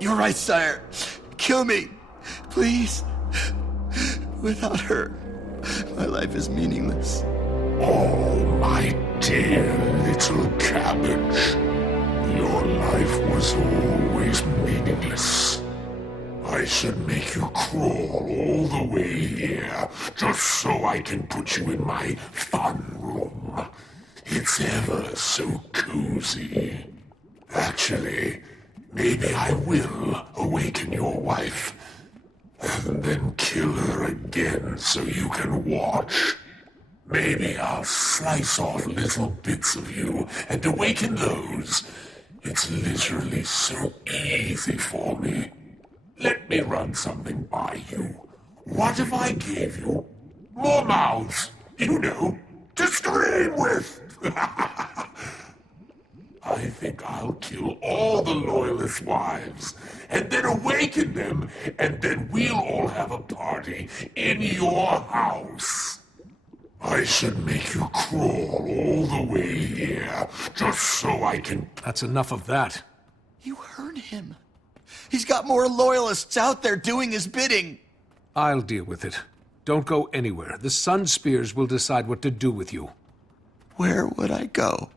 You're right, sire. Kill me, please. Without her, my life is meaningless. Oh, my dear little cabbage. Your life was always meaningless. I should make you crawl all the way here, just so I can put you in my fun room. It's ever so cozy. Actually, maybe I will awaken your wife, and then kill her again so you can watch. Maybe I'll slice off little bits of you and awaken those. It's literally so easy for me. Let me run something by you. What if I gave you more mouths, you know, to scream with? I think I'll kill all the Loyalist wives, and then awaken them, and then we'll all have a party in your house. I should make you crawl all the way here, just so I can... That's enough of that. You heard him. He's got more Loyalists out there doing his bidding. I'll deal with it. Don't go anywhere. The Sun Spears will decide what to do with you. Where would I go?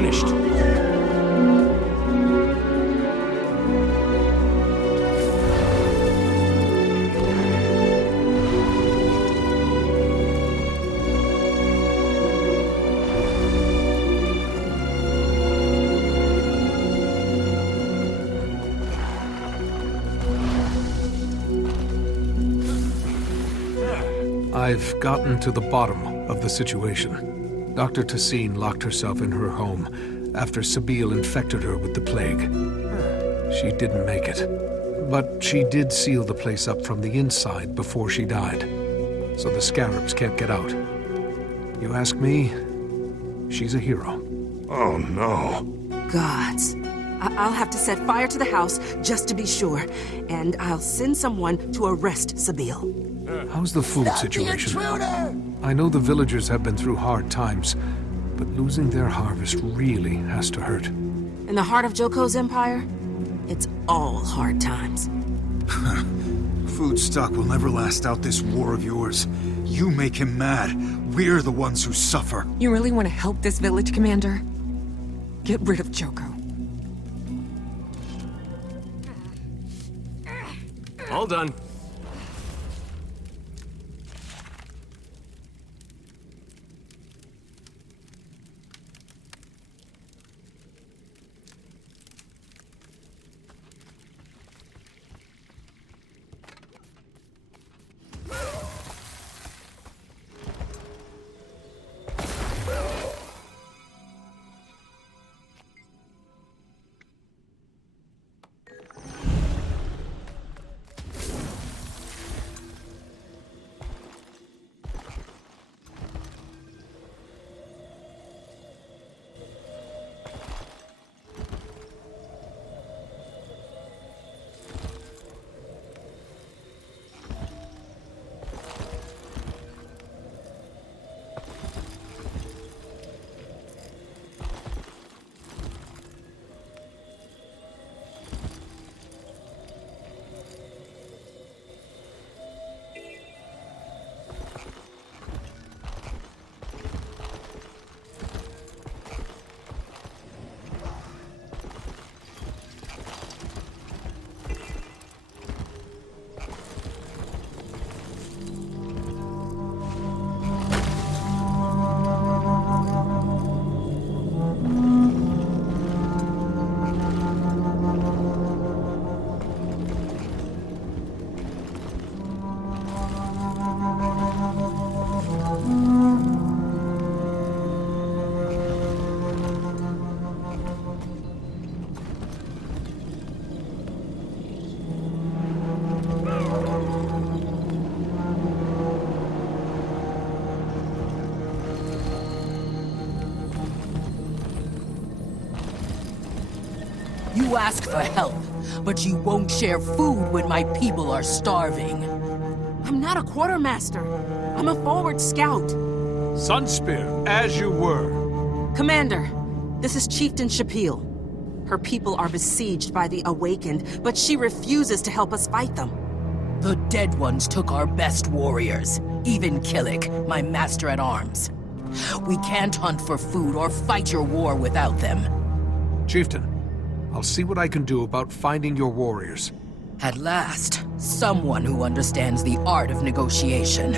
finished. I've gotten to the bottom of the situation. Dr. Tassine locked herself in her home after Sabille infected her with the plague. She didn't make it. But she did seal the place up from the inside before she died, so the scarabs can't get out. You ask me, she's a hero. Oh, no. Gods. I'll have to set fire to the house just to be sure, and I'll send someone to arrest Sabille. How's the food situation? I know the villagers have been through hard times, but losing their harvest really has to hurt. In the heart of Joko's empire, it's all hard times. Food stock will never last out this war of yours. You make him mad. We're the ones who suffer. You really want to help this village, Commander? Get rid of Joko. All done. You ask for help, but you won't share food when my people are starving. I'm not a quartermaster. I'm a forward scout. Sunspear, as you were. Commander, this is Chieftain Shapil. Her people are besieged by the Awakened, but she refuses to help us fight them. The Dead Ones took our best warriors, even Killick, my master at arms. We can't hunt for food or fight your war without them. Chieftain, I'll see what I can do about finding your warriors. At last, someone who understands the art of negotiation.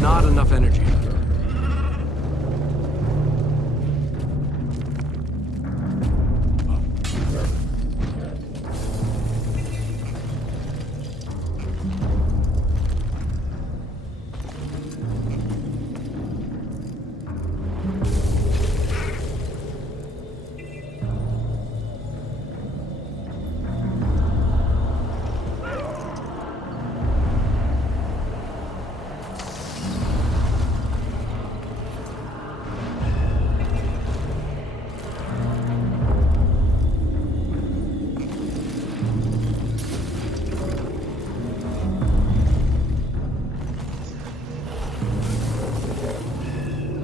Not enough energy.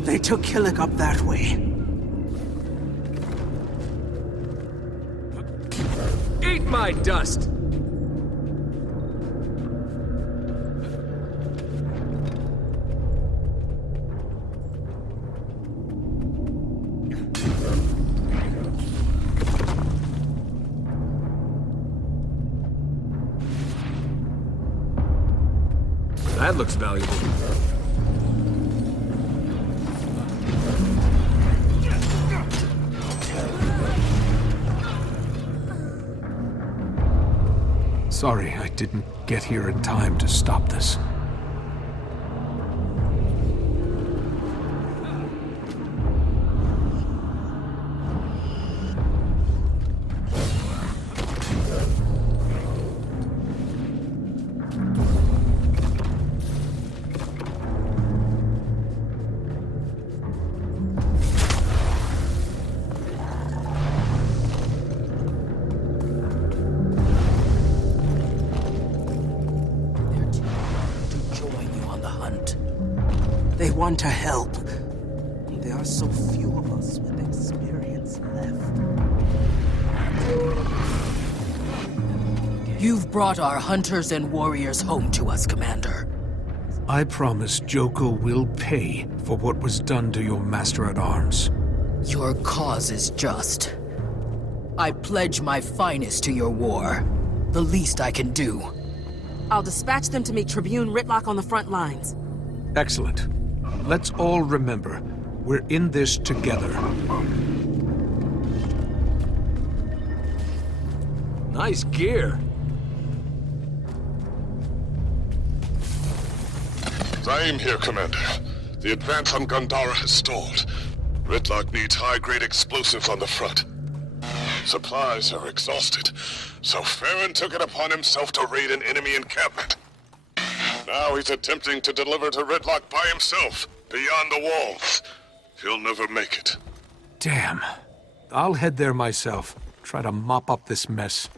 They took Killick up that way. Eat my dust! That looks valuable. Sorry, I didn't get here in time to stop this. They want to help. There are so few of us with experience left. You've brought our hunters and warriors home to us, Commander. I promise Joko will pay for what was done to your master-at-arms. Your cause is just. I pledge my finest to your war. The least I can do. I'll dispatch them to meet Tribune Ritlock on the front lines. Excellent. Let's all remember, we're in this together. Nice gear. Same here, Commander. The advance on Gandhara has stalled. Ritlock needs high-grade explosives on the front. Supplies are exhausted, so Farron took it upon himself to raid an enemy encampment. Now he's attempting to deliver to Ritlock by himself, beyond the walls. He'll never make it. Damn. I'll head there myself. Try to mop up this mess.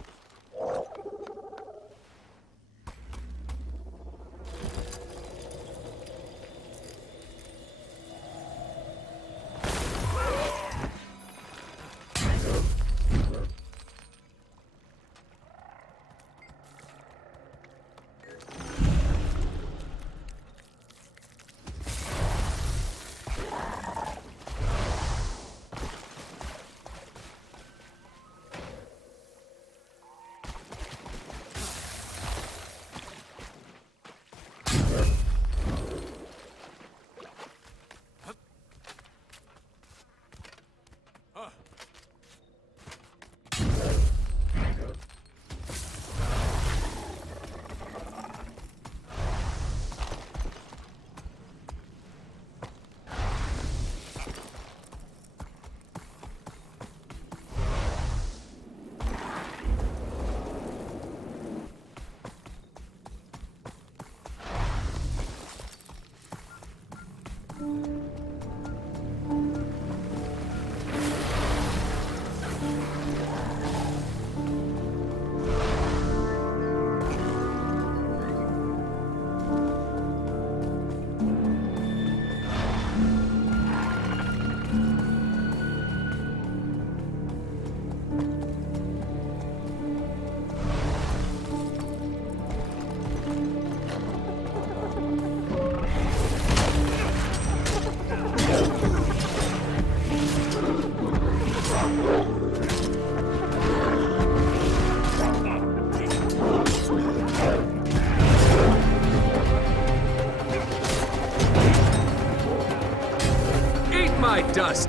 die, Dust!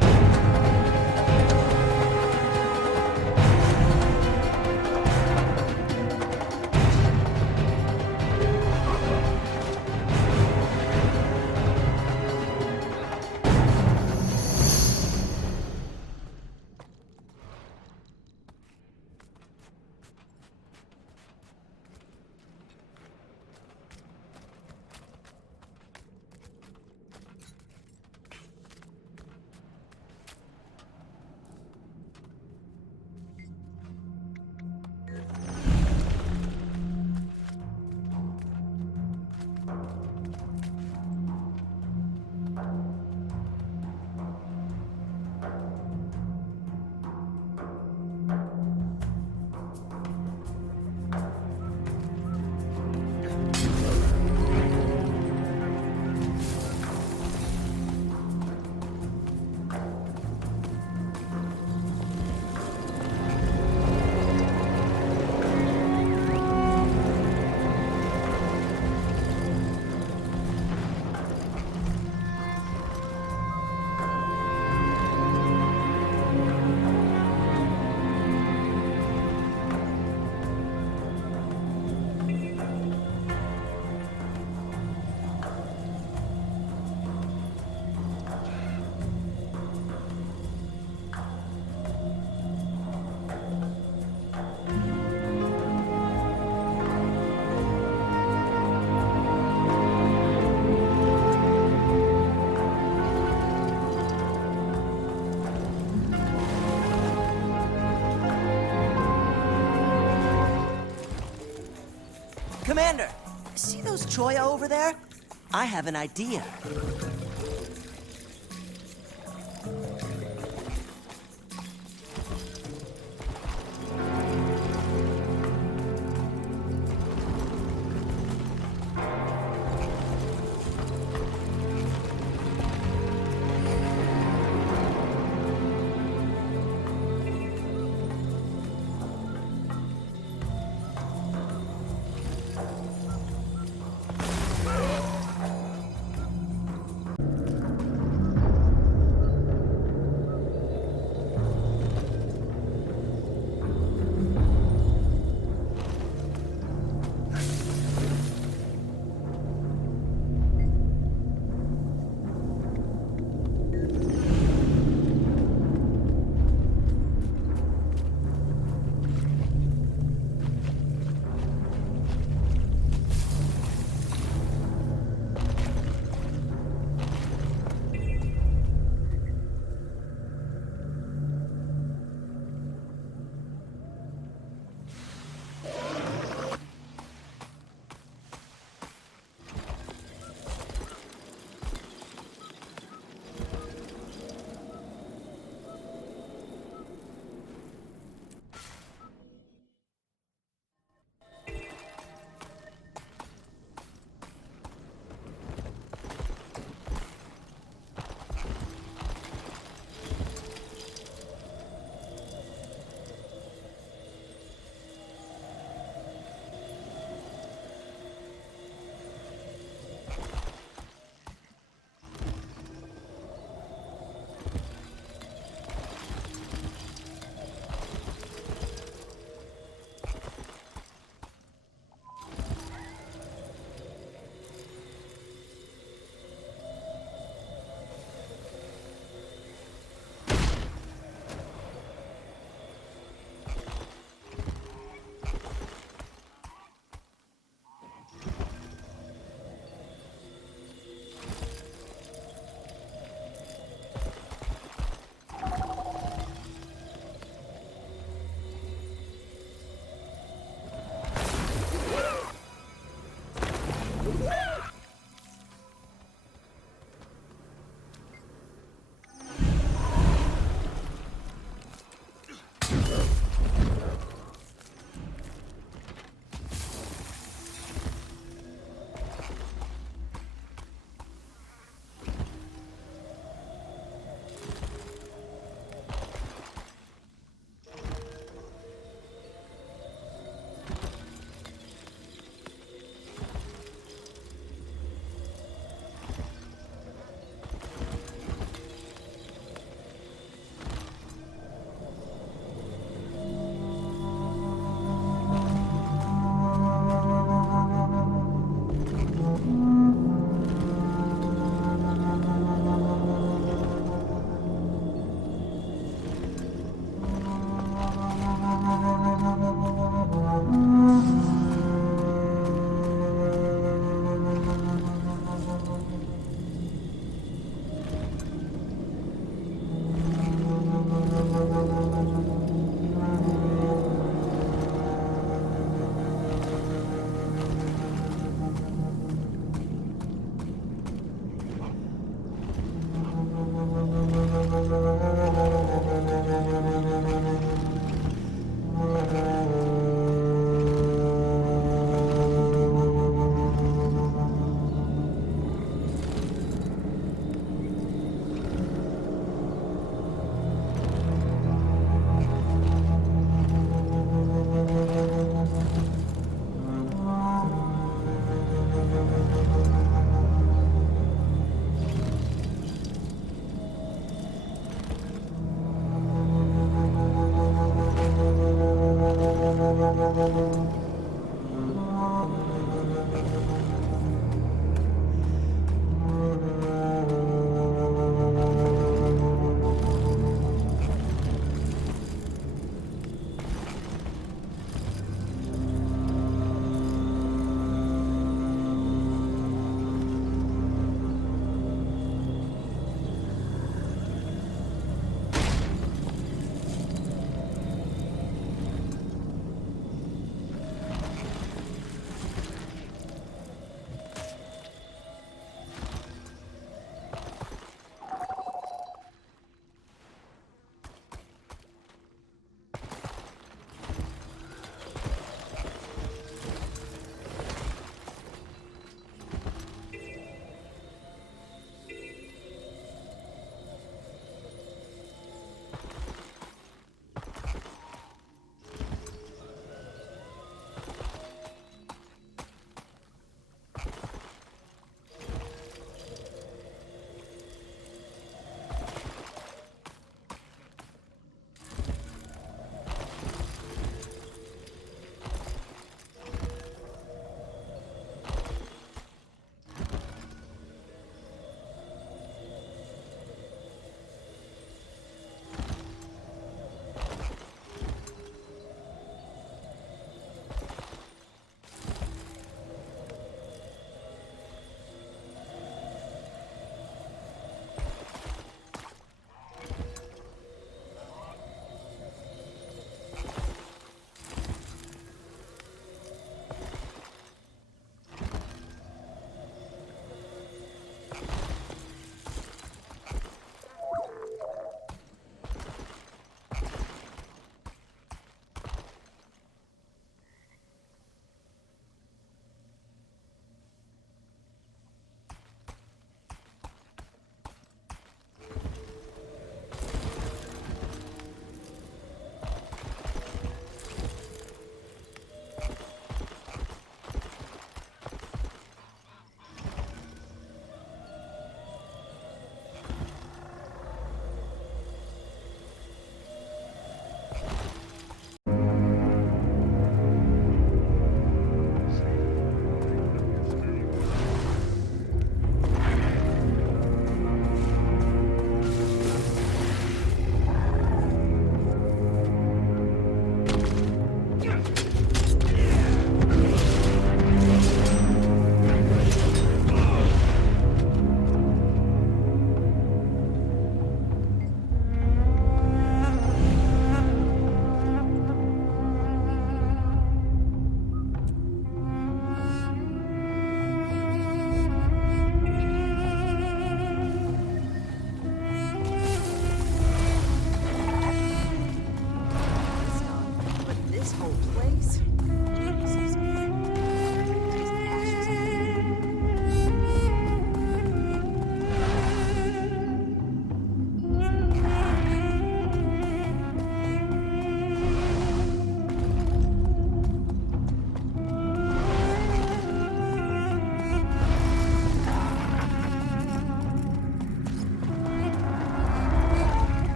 Commander, see those Choya over there? I have an idea.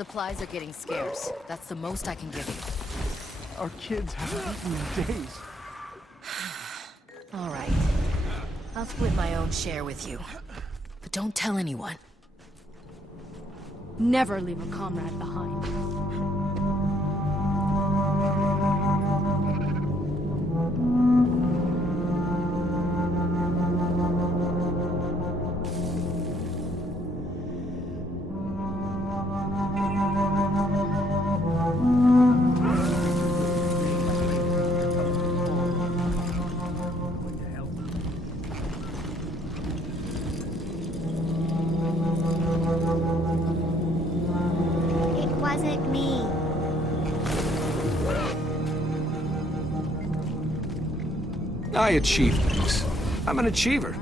Supplies are getting scarce. That's the most I can give you. Our kids haven't eaten in days. All right. I'll split my own share with you. But don't tell anyone. Never leave a comrade behind. I achieve things. I'm an achiever.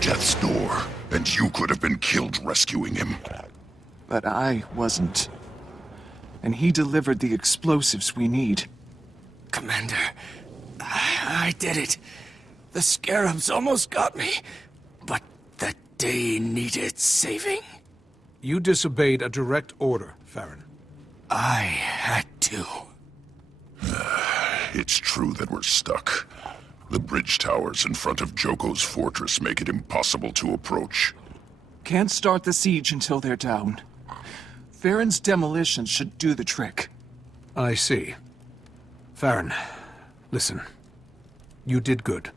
Death's door, and you could have been killed rescuing him. But I wasn't. And he delivered the explosives we need. Commander, I did it. The scarabs almost got me, but the day needed saving. You disobeyed a direct order, Farron. I had to. It's true that we're stuck. The bridge towers in front of Joko's fortress make it impossible to approach. Can't start the siege until they're down. Farron's demolition should do the trick. I see. Farron, listen. You did good.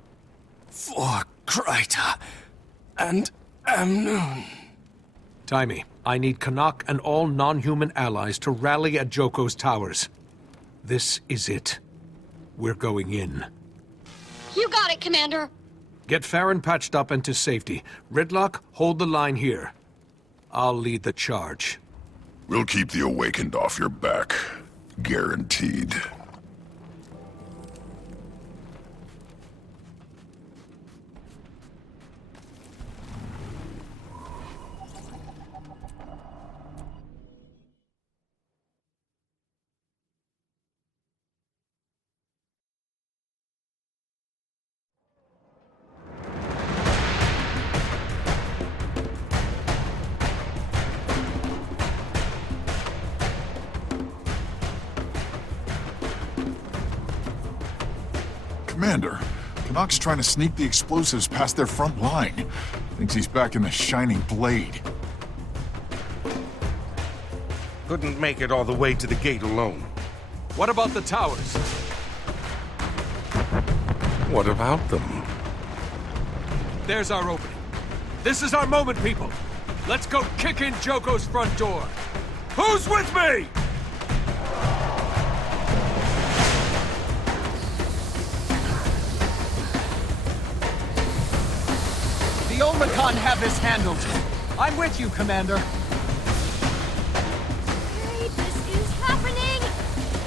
For Kryta and Amnoon. Taimi, I need Canuck and all non-human allies to rally at Joko's towers. This is it. We're going in. You got it, Commander. Get Farron patched up and to safety. Ridlock, hold the line here. I'll lead the charge. We'll keep the Awakened off your back. Guaranteed. Commander, Canuck's trying to sneak the explosives past their front line. Thinks he's back in the Shining Blade. Couldn't make it all the way to the gate alone. What about the towers? What about them? There's our opening. This is our moment, people. Let's go kick in Joko's front door. Who's with me? The Omicron have this handled. I'm with you, Commander. Hey, this is happening!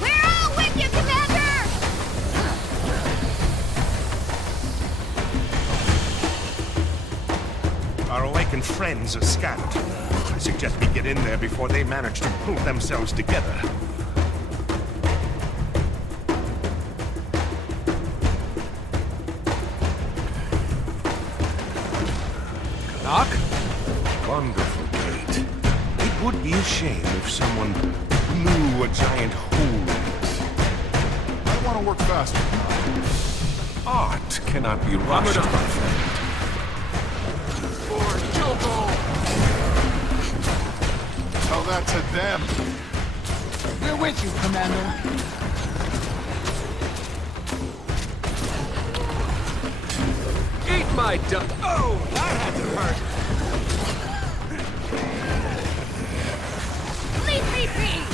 We're all with you, Commander! Our awakened friends are scattered. I suggest we get in there before they manage to pull themselves together. Knock? Wonderful gate. It would be a shame if someone blew a giant hole in it. I want to work faster. Art cannot be rushed, my friend. For Joko! Tell that to them. We're with you, Commander. Eat my duck! Oh, that had to hurt! Leave me be!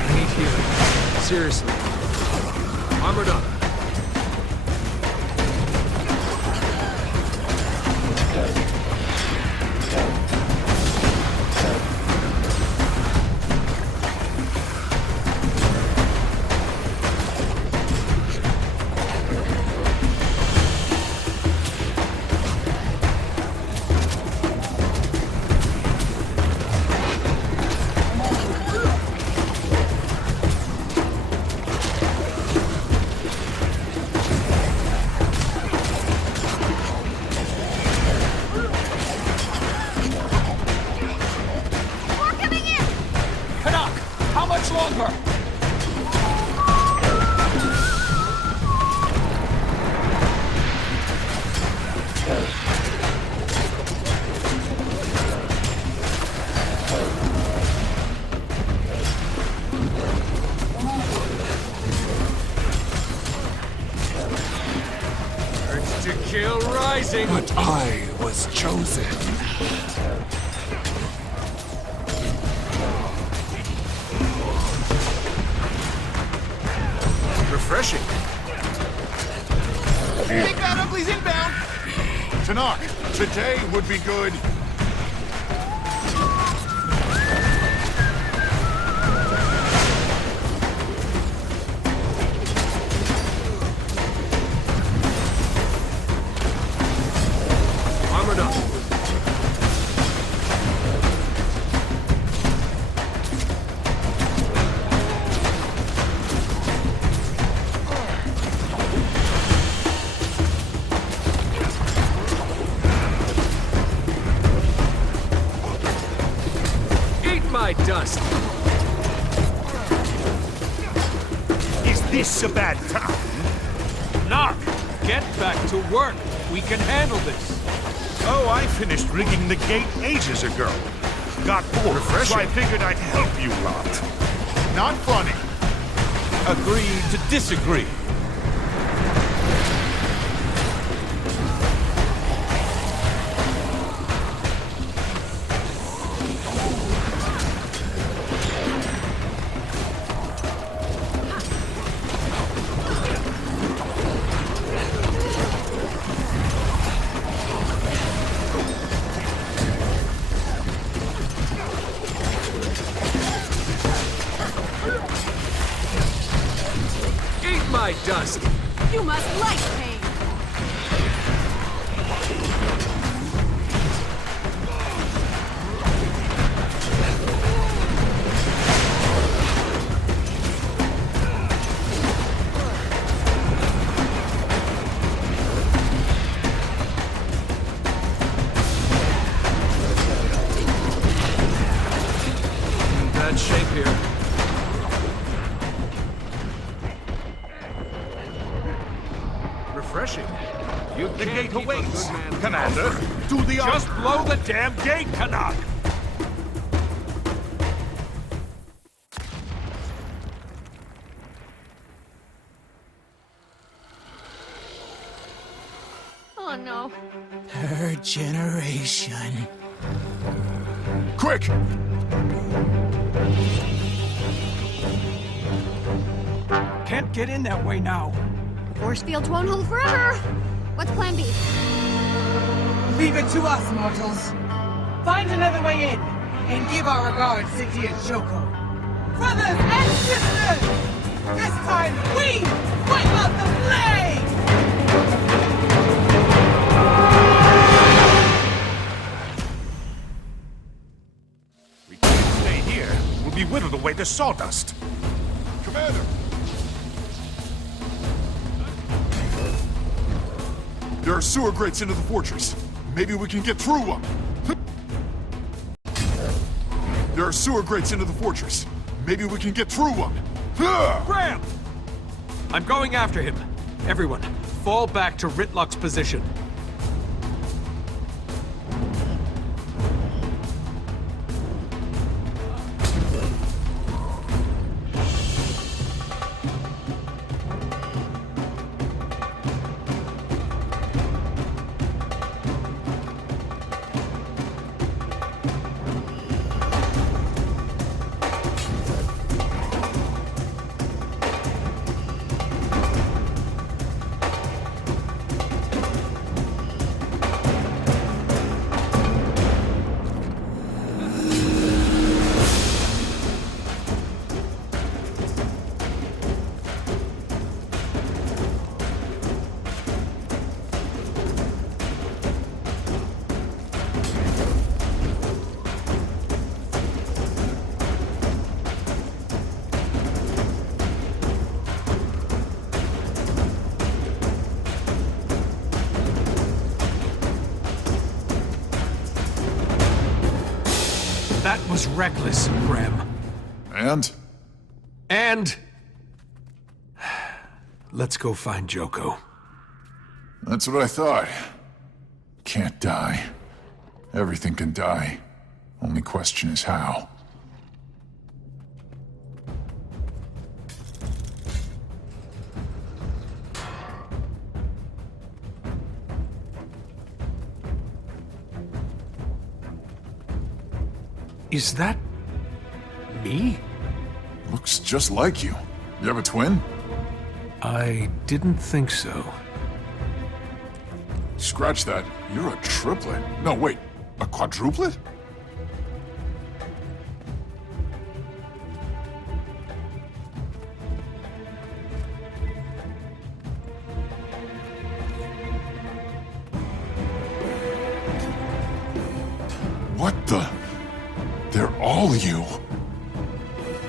I need healing. Seriously. Armored up. Longer! Urge to kill rising! But I was chosen. Refreshing. Big Bad Ugly's inbound! Tanakh, today would be good. Armored up. My dust. Is this a bad time? Knock! Get back to work. We can handle this. Oh, I finished rigging the gate ages ago. Got bored, so I figured I'd help you lot. Not funny. Agree to disagree. My dust. You must like pain. In bad shape here. Refreshing. You The can't gate keep a awaits. good man Commander, down. do the Just blow the damn gate, Canuck! Oh no. Her generation. Quick! Can't get in that way now. Force fields won't hold forever. What's plan B? Leave it to us, mortals. Find another way in, and give our regards to dear Joko. Brothers and sisters, this time we wipe out the flame! We can't stay here. We'll be whittled away to sawdust. Commander! There are sewer grates into the fortress. Maybe we can get through them. There are sewer grates into the fortress. Maybe we can get through them. Graham! I'm going after him. Everyone, fall back to Ritlock's position. That was reckless, Graham. And? And... let's go find Joko. That's what I thought. Can't die. Everything can die. Only question is how. Is that... me? Looks just like you. You have a twin? I didn't think so. Scratch that. You're a triplet. No, wait. A quadruplet? What the... They're all you.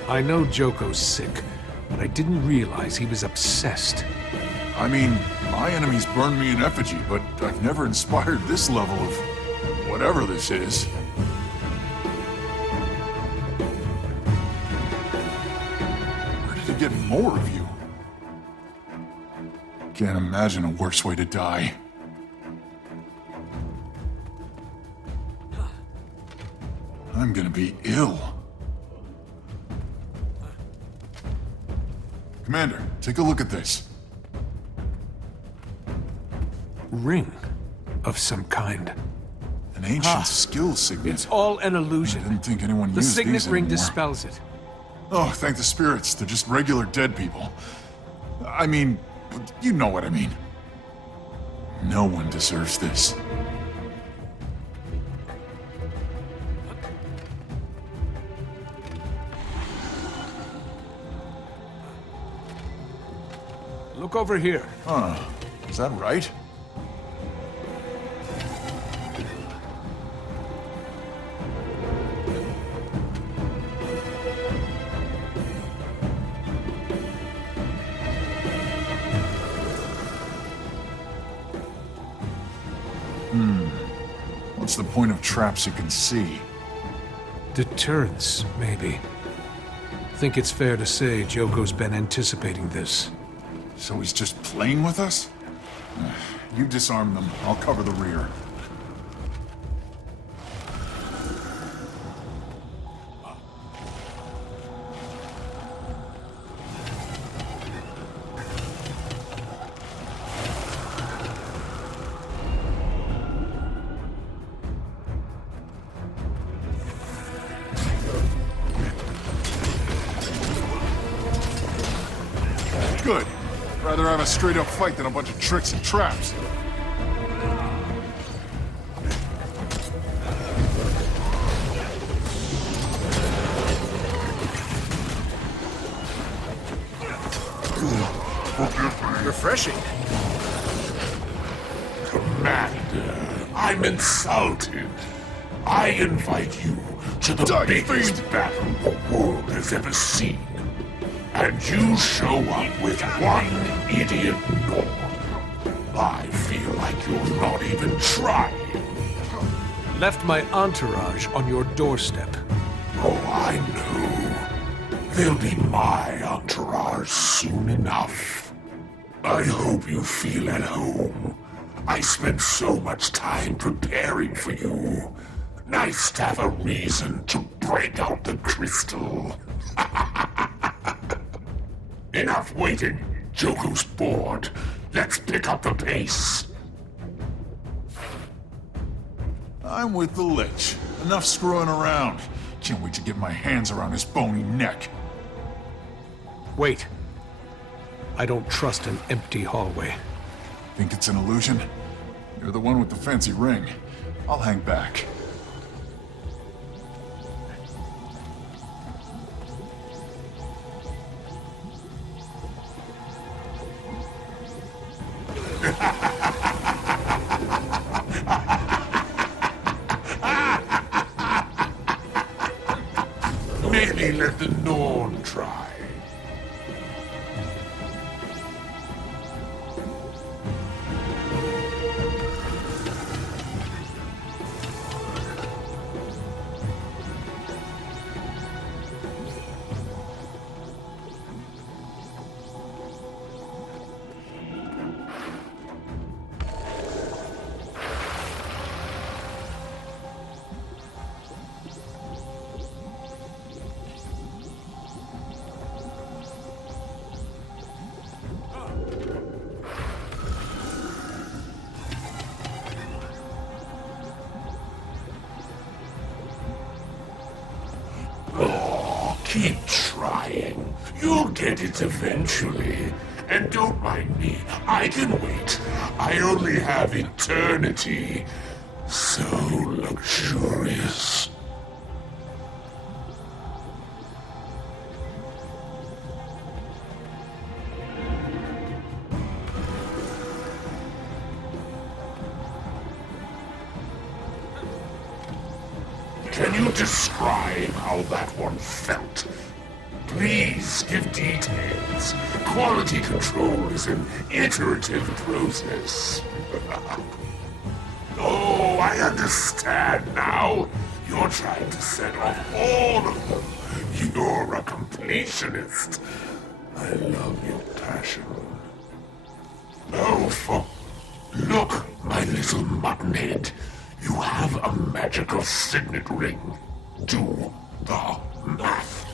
I know Joko's sick, but I didn't realize he was obsessed. I mean, my enemies burned me in effigy, but I've never inspired this level of... whatever this is. Where did it get more of you? Can't imagine a worse way to die. I'm gonna be ill. Commander, take a look at this. Ring of some kind. An ancient skill signet. It's all an illusion. I didn't think anyone The used signet these ring anymore. dispels it. Oh, thank the spirits. They're just regular dead people. I mean, you know what I mean. No one deserves this. Look over here. Huh. Is that right? What's the point of traps you can see? Deterrence, maybe. Think it's fair to say Joko's been anticipating this. So he's just playing with us? You disarm them. I'll cover the rear. Good. Rather have a straight-up fight than a bunch of tricks and traps. refreshing. Commander, I'm insulted. I invite you to the biggest battle the world has ever seen. And you show up with one idiot Norn. I feel like you're not even trying. Left my entourage on your doorstep. Oh, I know. They'll be my entourage soon enough. I hope you feel at home. I spent so much time preparing for you. Nice to have a reason to break out the crystal. Enough waiting. Joko's bored. Let's pick up the pace. I'm with the Lich. Enough screwing around. Can't wait to get my hands around his bony neck. Wait. I don't trust an empty hallway. Think it's an illusion? You're the one with the fancy ring. I'll hang back. Maybe let the Norn try. Keep trying. You'll get it eventually. And don't mind me. I can wait. I only have eternity. So luxurious. Can you describe how that one felt? Please give details. Quality control is an iterative process. Oh, I understand now. You're trying to set off all of them. You're a completionist. I love your passion. Oh, look, my little muttonhead. You have a magical signet ring. Do the math.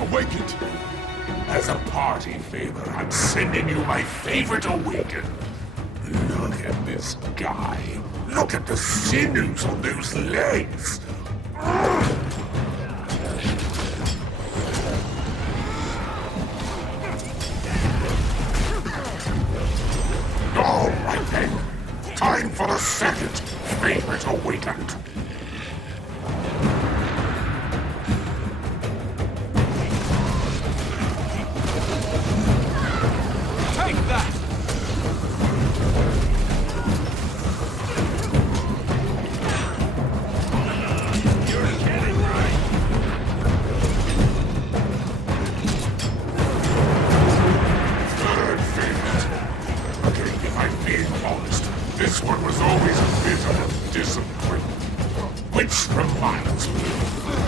Awakened! As a party favor, I'm sending you my favorite awaken. Look at this guy. Look at the sinews on those legs. All right then. Time for the second favorite awakened.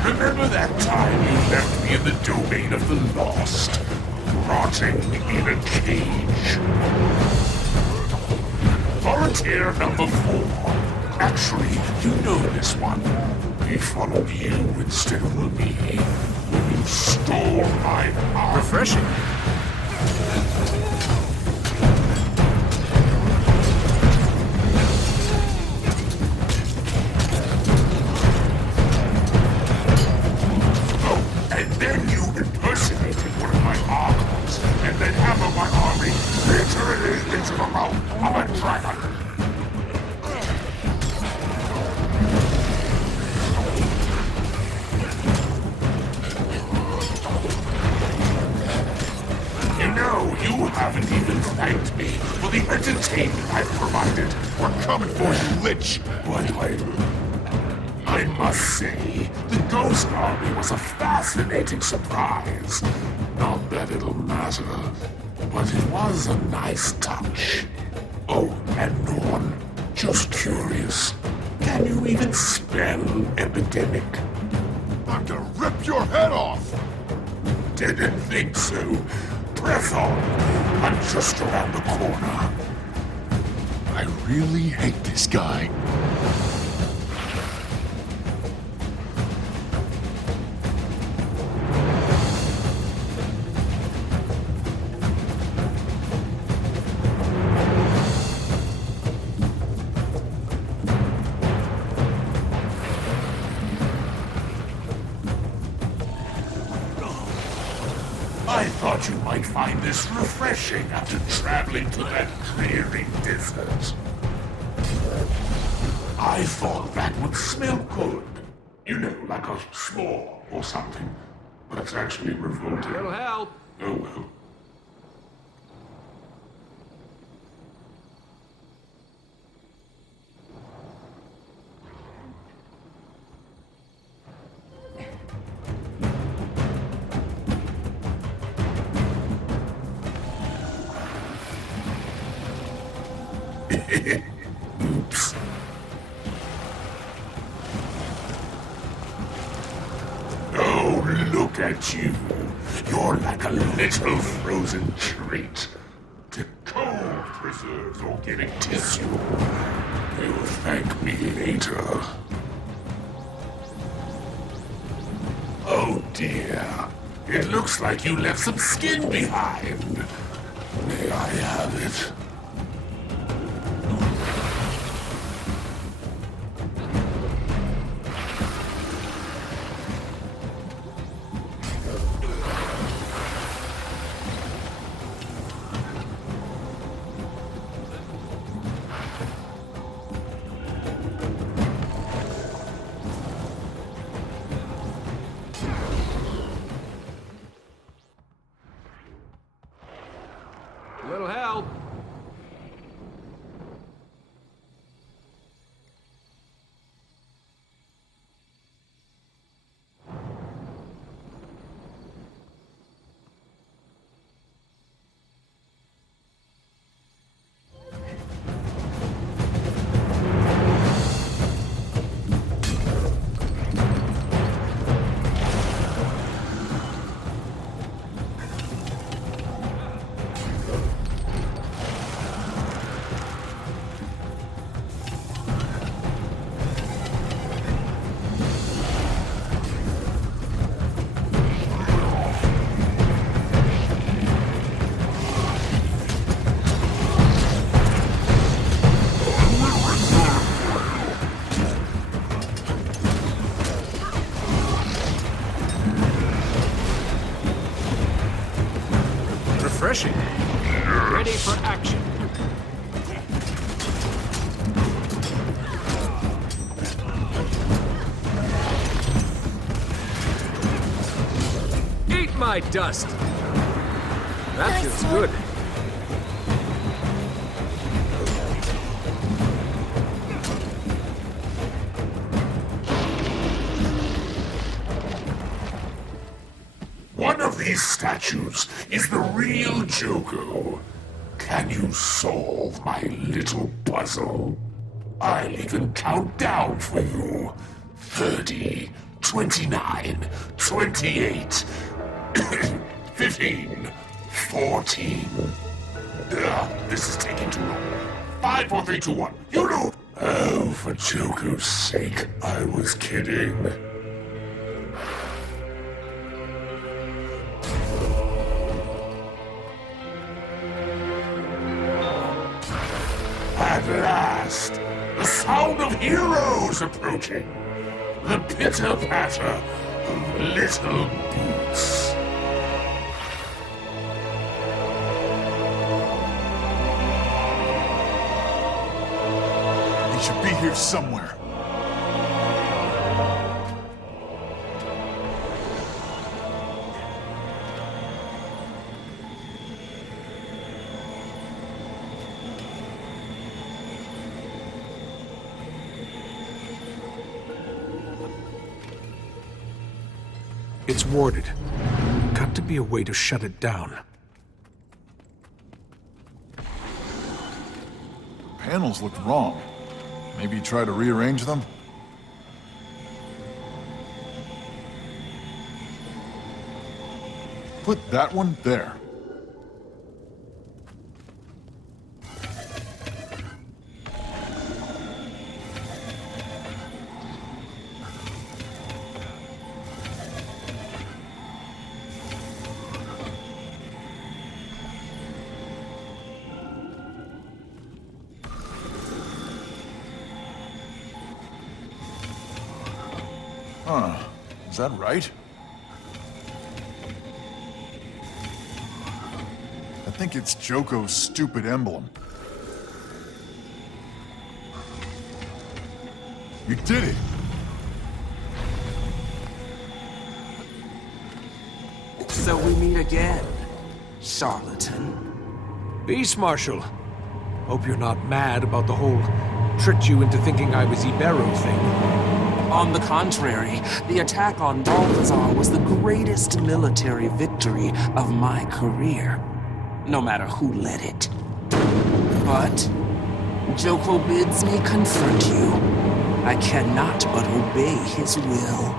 Remember that time you left me in the domain of the lost, rotting in a cage? Volunteer number 4. Actually, you know this one. He followed you instead of me when you stole my arm. Refreshing. And then you impersonated one of my archons, and then hammer my army literally into the mouth of a dragon. You know, you haven't even thanked me for the entertainment I've provided. We're coming for you, Lich! But I must say, the Ghost Army was a fascinating surprise. Not that it'll matter, but it was a nice touch. Oh, and Norn, just curious, can you even spell epidemic? I'm gonna rip your head off! Didn't think so. Press on. I'm just around the corner. I really hate this guy. I thought you might find this refreshing after traveling to that dreary desert. I thought that would smell good. You know, like a s'more or something. But it's actually revolting. It'll help. Oh well. Oops. Oh, look at you. You're like a little frozen treat. To cold preserves organic tissue. You'll thank me later. Oh dear. It looks like you left some skin behind. May I have it? Little help. Refreshing. Ready for action. Eat my dust. That feels good. One of these statues is the real Joko. Can you solve my little puzzle? I'll even count down for you. 30, 29, 28, 15, 14. This is taking too long. 5, 4, 3, 2, 1. You know. Oh, for Joko's sake, I was kidding. At last, the sound of heroes approaching. The pitter-patter of little boots. He should be here somewhere. It's warded. Got to be a way to shut it down. Panels looked wrong. Maybe try to rearrange them? Put that one there. Huh. Is that right? I think it's Joko's stupid emblem. You did it! So we meet again, charlatan. Beast Marshal. Hope you're not mad about the whole tricked you into thinking I was Ibero thing. On the contrary, the attack on Balthazar was the greatest military victory of my career, no matter who led it. But Joko bids me confront you. I cannot but obey his will.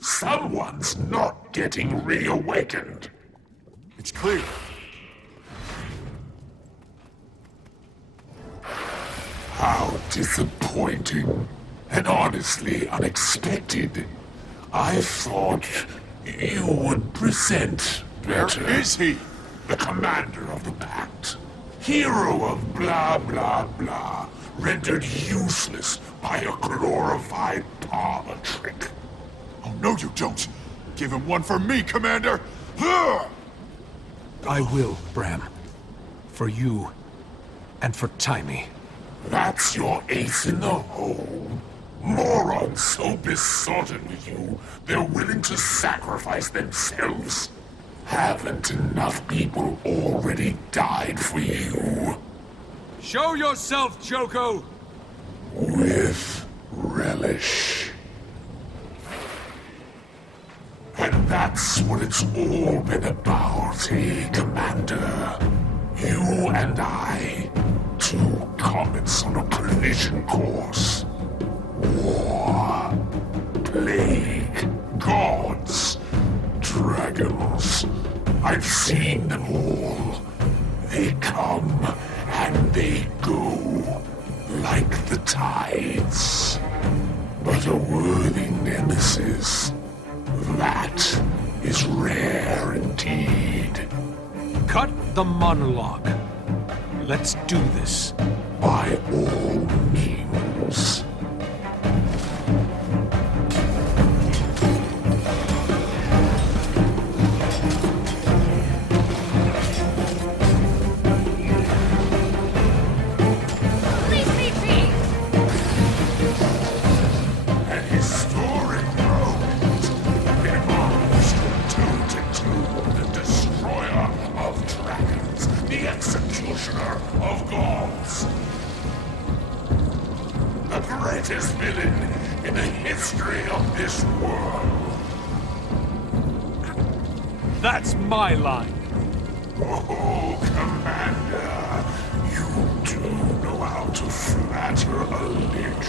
Someone's not getting reawakened. It's clear. How disappointing. And honestly unexpected. I thought you would present better. Where is he? The commander of the Pact. Hero of blah blah blah. Rendered useless by a glorified parlor trick. Oh, no you don't. Give him one for me, Commander! Ugh! I will, Bram. For you, and for Timey. That's your ace in the hole. Morons so besotted with you, they're willing to sacrifice themselves. Haven't enough people already died for you? Show yourself, Joko! With relish. And that's what it's all been about, eh, Commander? You and I, two comets on a collision course. War, plague, gods, dragons. I've seen them all. They come and they go, like the tides. But a worthy nemesis, that is rare indeed. Cut the monologue. Let's do this. By all means. An historic moment emerged the destroyer of dragons, the executioner of gods. The greatest villain in the history of this world. That's my line. Oh, Commander, you do know how to flatter a lich.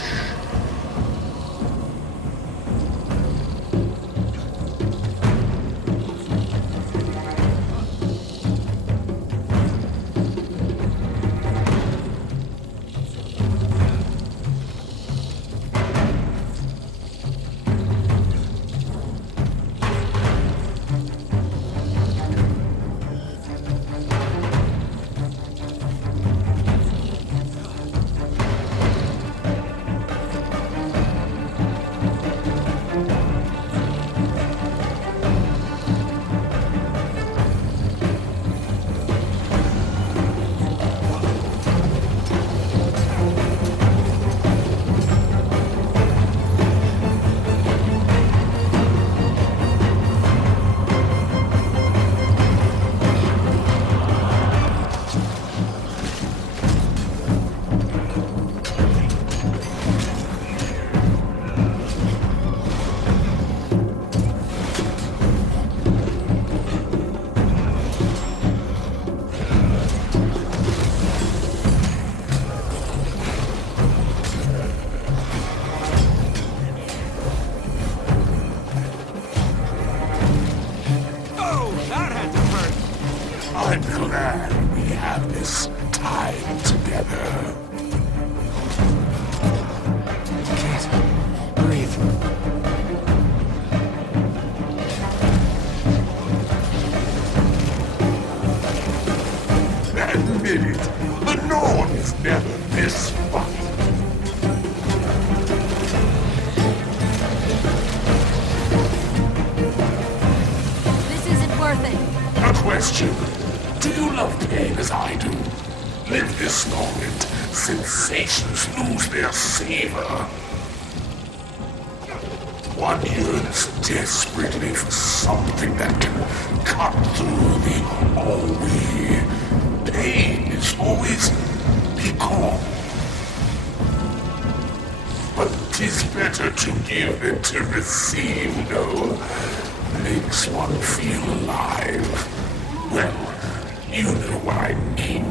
I'm glad we have this time together. Can't breathe. Admit it, the Norn is never this funny. This isn't worth it. A question. Do you love pain as I do? Live this long and sensations lose their savor. One yearns desperately for something that can cut through the ennui. Pain is always become. But 'tis better to give than to receive, no? Makes one feel alive. Well, you know what I mean.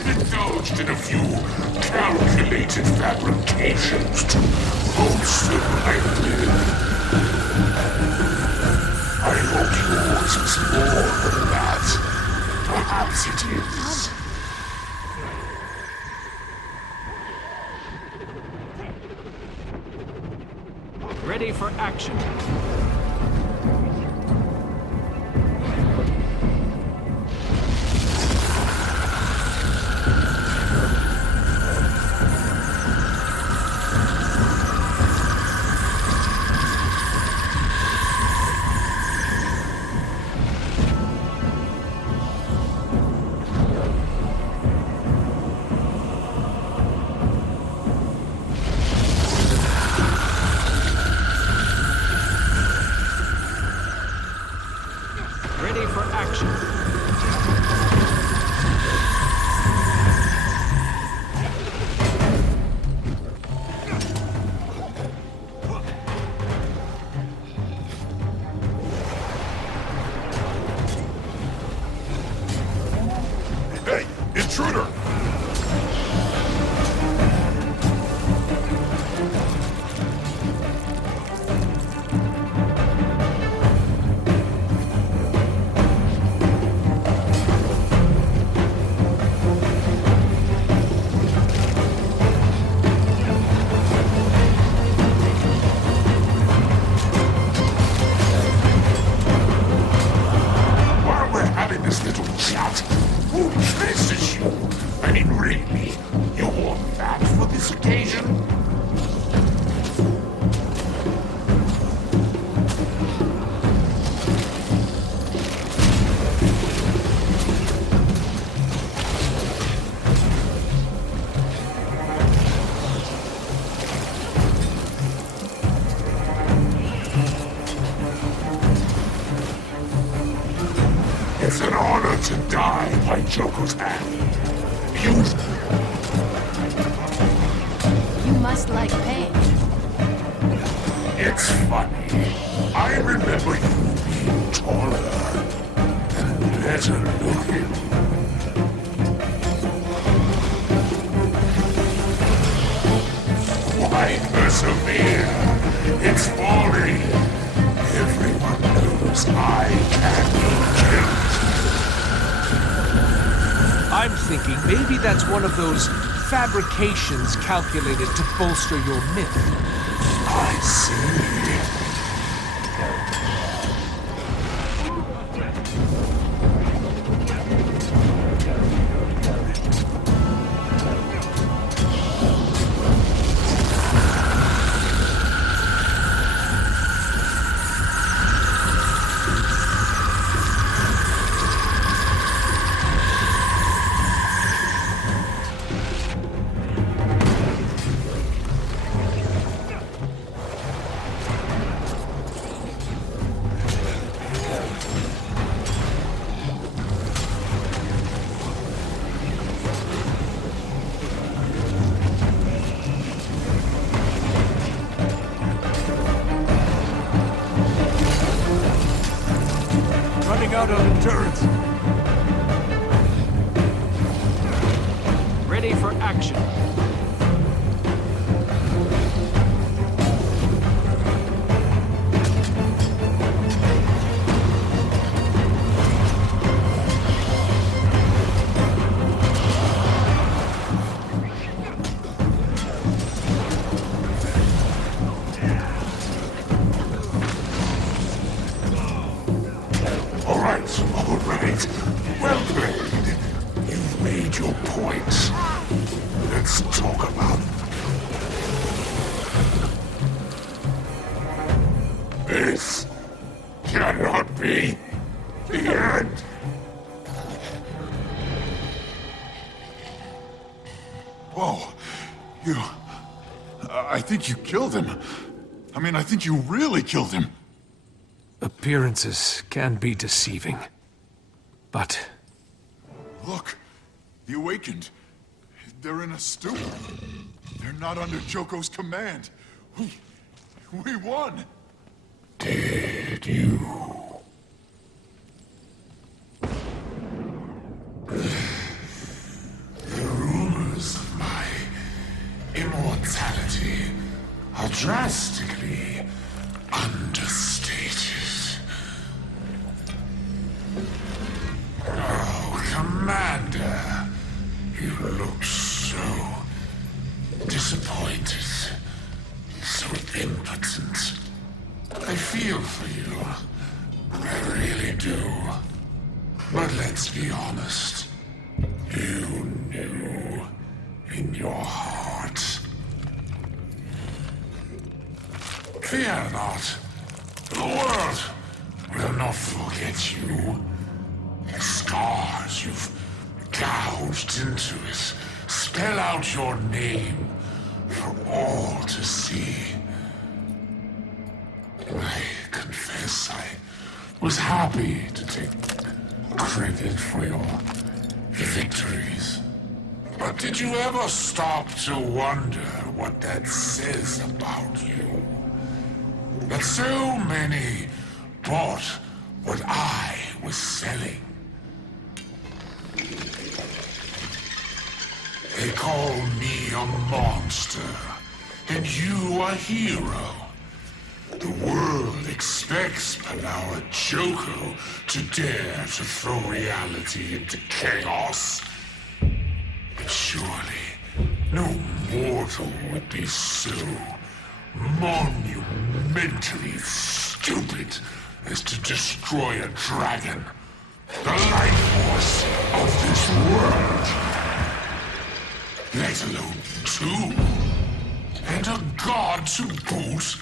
I've indulged in a few calculated fabrications to bolster my will. I hope yours is more than that. Perhaps it is. Ready for action. Ready for action. Hey, intruder! While we're having this little chat, who faces you? I mean, really? You wore that for this occasion? It's an honor to die by Joko's hand. You must like pain. It's funny. I remember you being taller and better looking. Why persevere? It's folly. Everyone knows I can be killed. I'm thinking maybe that's one of those fabrications calculated to bolster your myth. I see. Running out of endurance. Ready for action. All right. Well played. You've made your points. Let's talk about it. This cannot be the end. Whoa. I think you killed him. I mean, I think you really killed him. Appearances can be deceiving. But... Look. The Awakened. They're in a stupor. They're not under Joko's command. We won. Did you? drastically understated. Oh, Commander, you look so disappointed, so impotent. I feel for you. I really do. But let's be honest. You knew in your heart. Fear not. The world will not forget you. The scars you've gouged into it spell out your name for all to see. I confess I was happy to take credit for your victories. But did you ever stop to wonder what that says about you? That so many bought what I was selling. They call me a monster, and you a hero. The world expects Palawa Joko to dare to throw reality into chaos. But surely, no mortal would be so monumentally stupid as to destroy a dragon, the life force of this world. Let alone two, and a god to boot.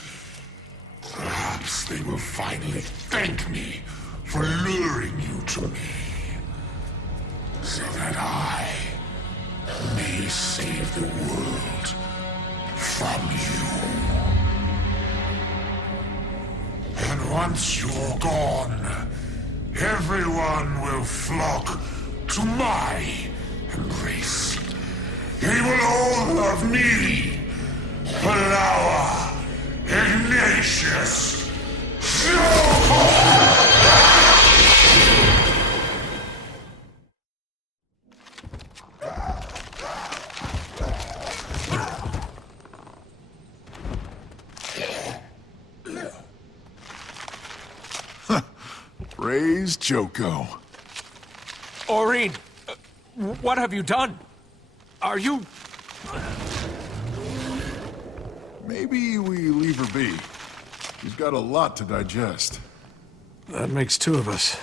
Perhaps they will finally thank me for luring you to me, so that I may save the world from you. And once you're gone, everyone will flock to my embrace. They will all love me, Palawa Ignatius. Praise Joko. Aurene, what have you done? Are you... Maybe we leave her be. She's got a lot to digest. That makes two of us.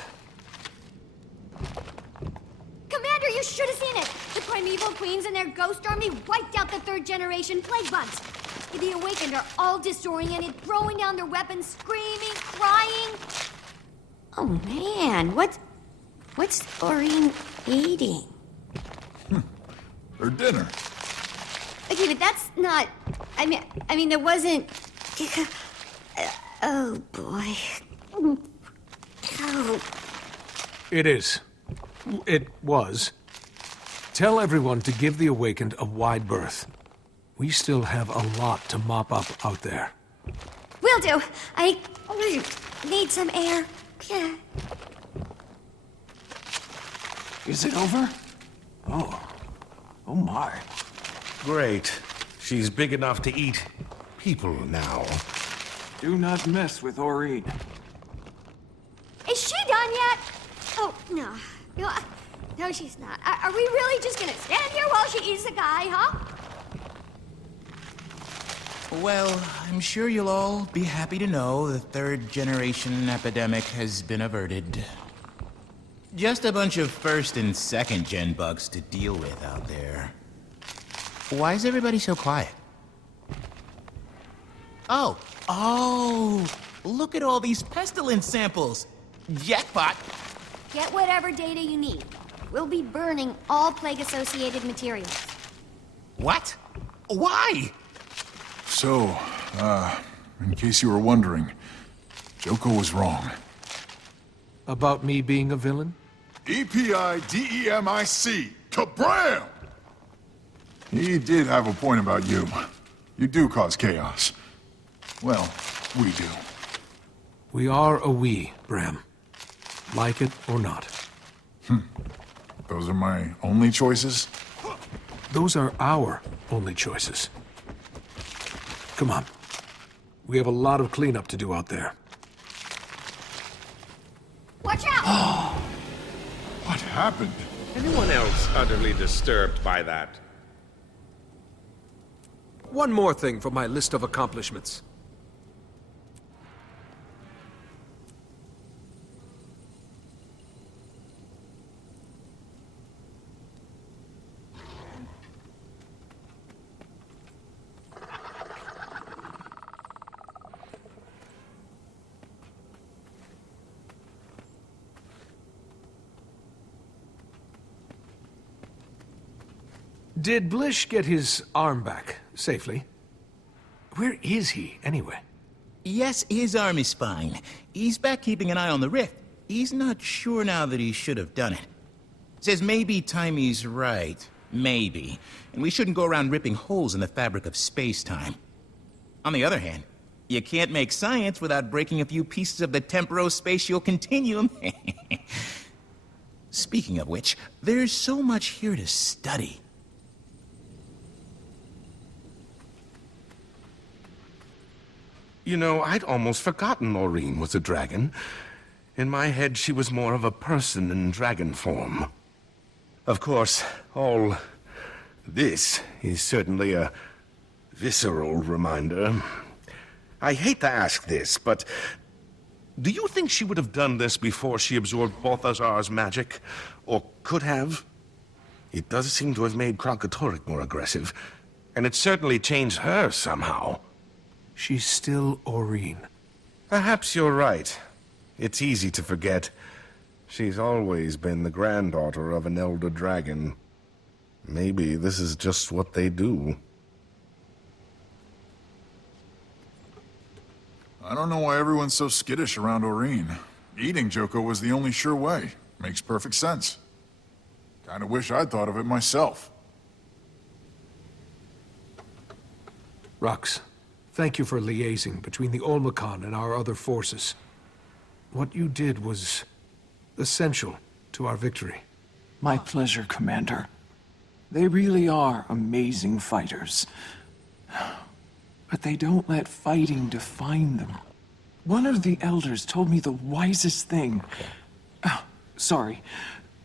Commander, you should have seen it! The primeval queens and their ghost army wiped out the third-generation plague bugs. The awakened are all disoriented, throwing down their weapons, screaming, crying. Oh man, what's Aurene eating? Her dinner. Okay, but that's not... I mean, there wasn't... Oh, boy. Oh. It is. It was. Tell everyone to give the Awakened a wide berth. We still have a lot to mop up out there. Will do. I need some air. Yeah. Is it over? Oh my. Great. She's big enough to eat people now. Do not mess with Aurene. Is she done yet? Oh, no. No, she's not. Are we really just gonna stand here while she eats the guy, huh? Well, I'm sure you'll all be happy to know the third-generation epidemic has been averted. Just a bunch of first- and second-gen bugs to deal with out there. Why is everybody so quiet? Oh, look at all these pestilence samples! Jackpot! Get whatever data you need. We'll be burning all plague-associated materials. What? Why? So, in case you were wondering, Joko was wrong. About me being a villain? EPIDEMIC! Kabram! He did have a point about you. You do cause chaos. Well, we do. We are a we, Bram. Like it or not. Those are my only choices? Those are our only choices. Come on. We have a lot of cleanup to do out there. Watch out! What happened? Anyone else utterly disturbed by that? One more thing for my list of accomplishments. Did Lich get his arm back safely? Where is he, anyway? Yes, his arm is fine. He's back keeping an eye on the rift. He's not sure now that he should have done it. Says maybe Timey's right. Maybe. And we shouldn't go around ripping holes in the fabric of space-time. On the other hand, you can't make science without breaking a few pieces of the temporo-spatial continuum. Speaking of which, there's so much here to study. You know, I'd almost forgotten Maureen was a dragon. In my head, she was more of a person in dragon form. Of course, all this is certainly a visceral reminder. I hate to ask this, but do you think she would have done this before she absorbed Balthazar's magic? Or could have? It does seem to have made Krankatoric more aggressive, and it certainly changed her somehow. She's still Aureen. Perhaps you're right. It's easy to forget. She's always been the granddaughter of an elder dragon. Maybe this is just what they do. I don't know why everyone's so skittish around Aureen. Eating Joko was the only sure way. Makes perfect sense. Kinda wish I'd thought of it myself. Rux, thank you for liaising between the Olmecon and our other forces. What you did was essential to our victory. My pleasure, Commander. They really are amazing fighters. But they don't let fighting define them. One of the elders told me the wisest thing. Oh, sorry.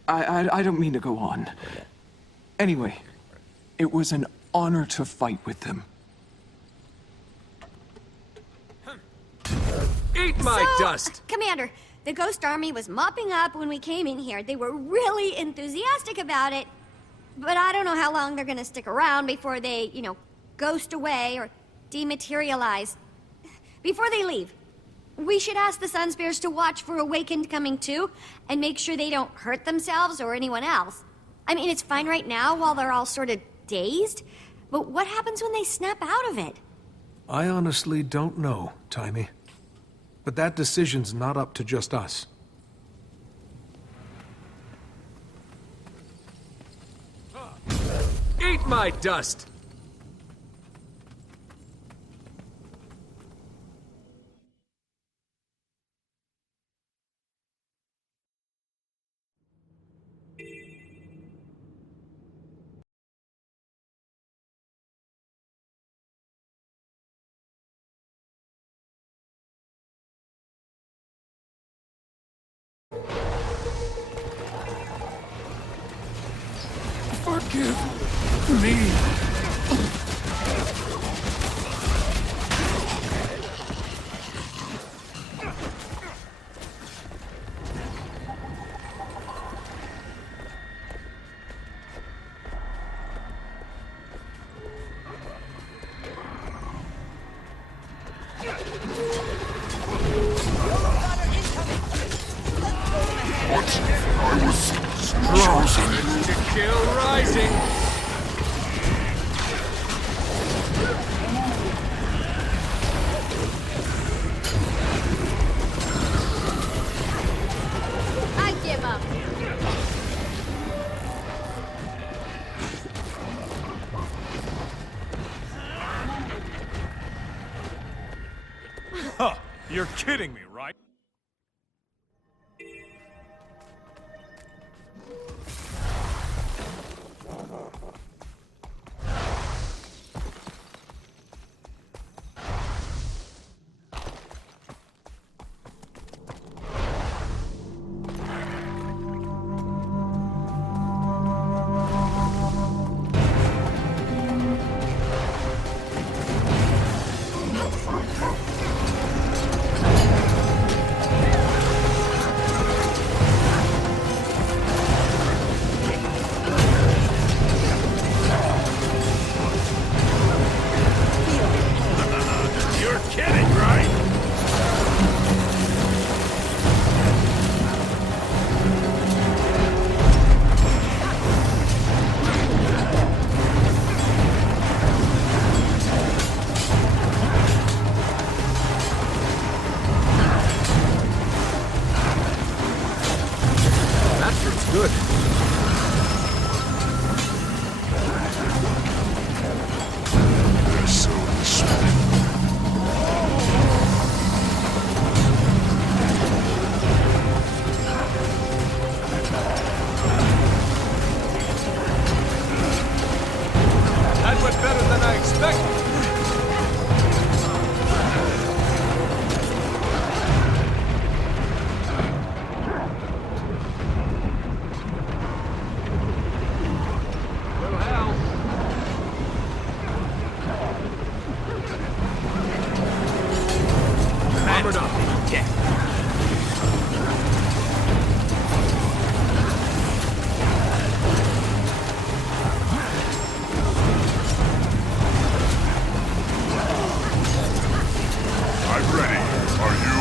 I don't mean to go on. Anyway, it was an honor to fight with them. Eat my dust! Commander, the Ghost Army was mopping up when we came in here. They were really enthusiastic about it. But I don't know how long they're gonna stick around before they, ghost away or dematerialize. Before they leave, we should ask the Sunspears to watch for Awakened coming too, and make sure they don't hurt themselves or anyone else. I mean, it's fine right now while they're all sort of dazed, but what happens when they snap out of it? I honestly don't know, Timey. But that decision's not up to just us. Eat my dust! Forgive me. I was chosen to kill rising. I give up. Huh, you're kidding me, right? They're so respectful. That went better than I expected. Armored up. Yeah. I'm ready. Are you?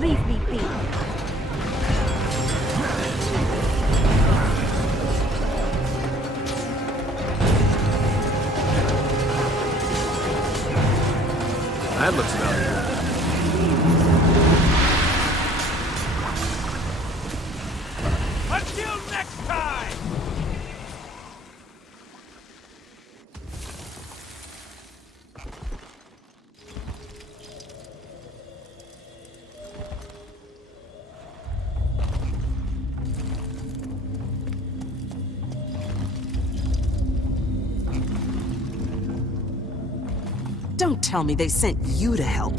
Leave me be. That looks valuable. Until next time! Don't tell me they sent you to help.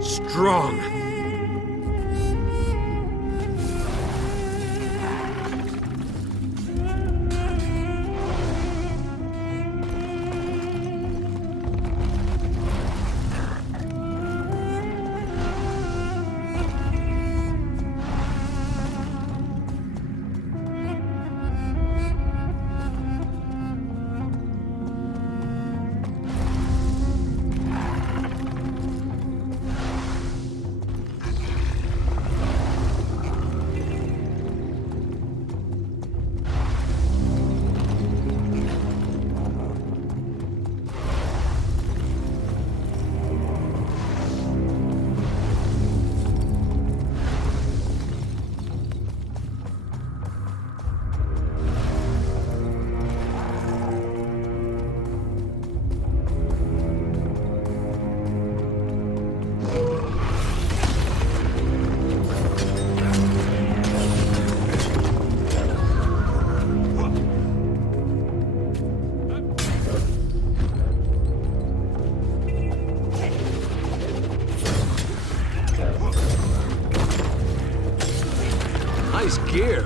Strong. Nice gear.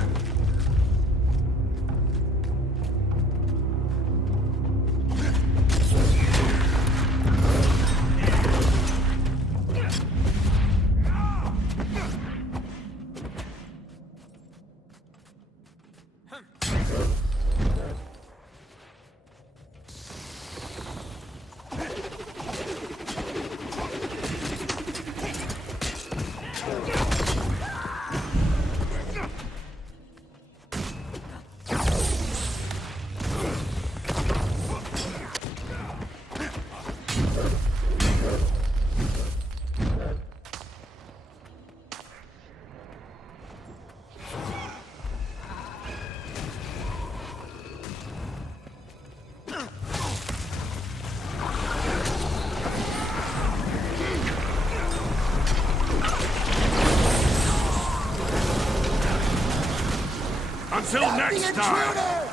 Until next time!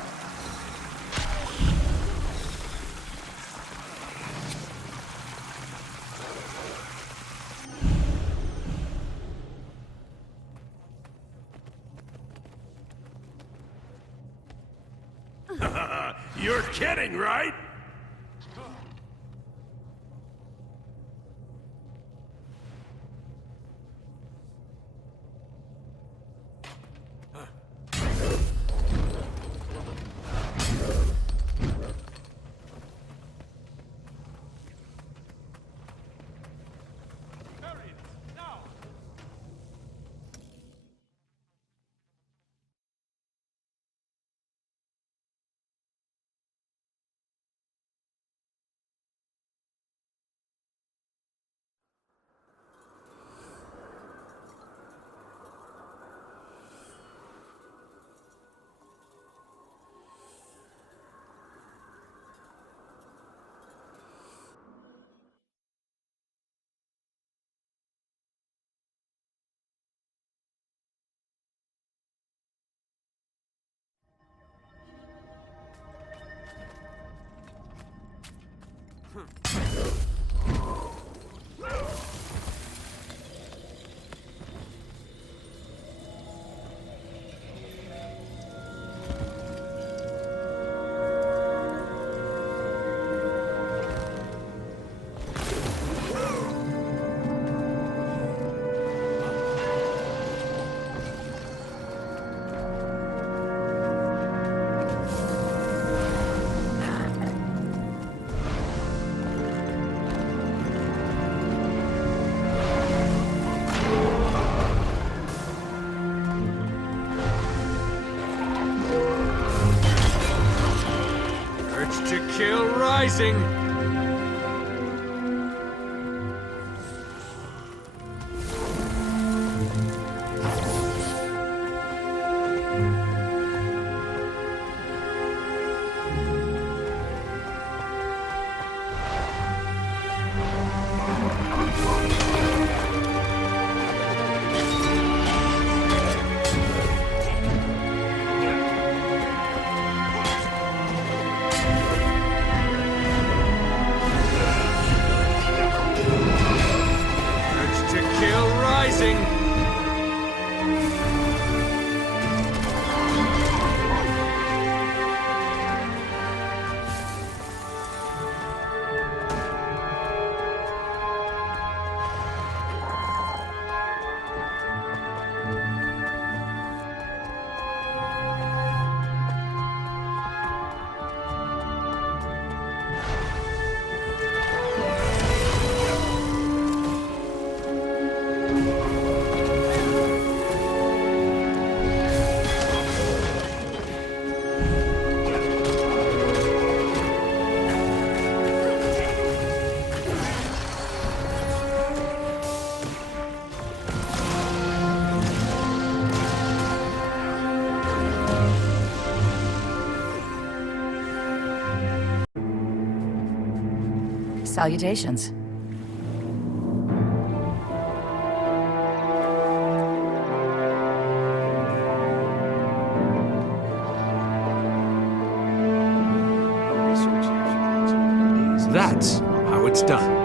You're kidding, right? Kill rising! Salutations. That's how it's done.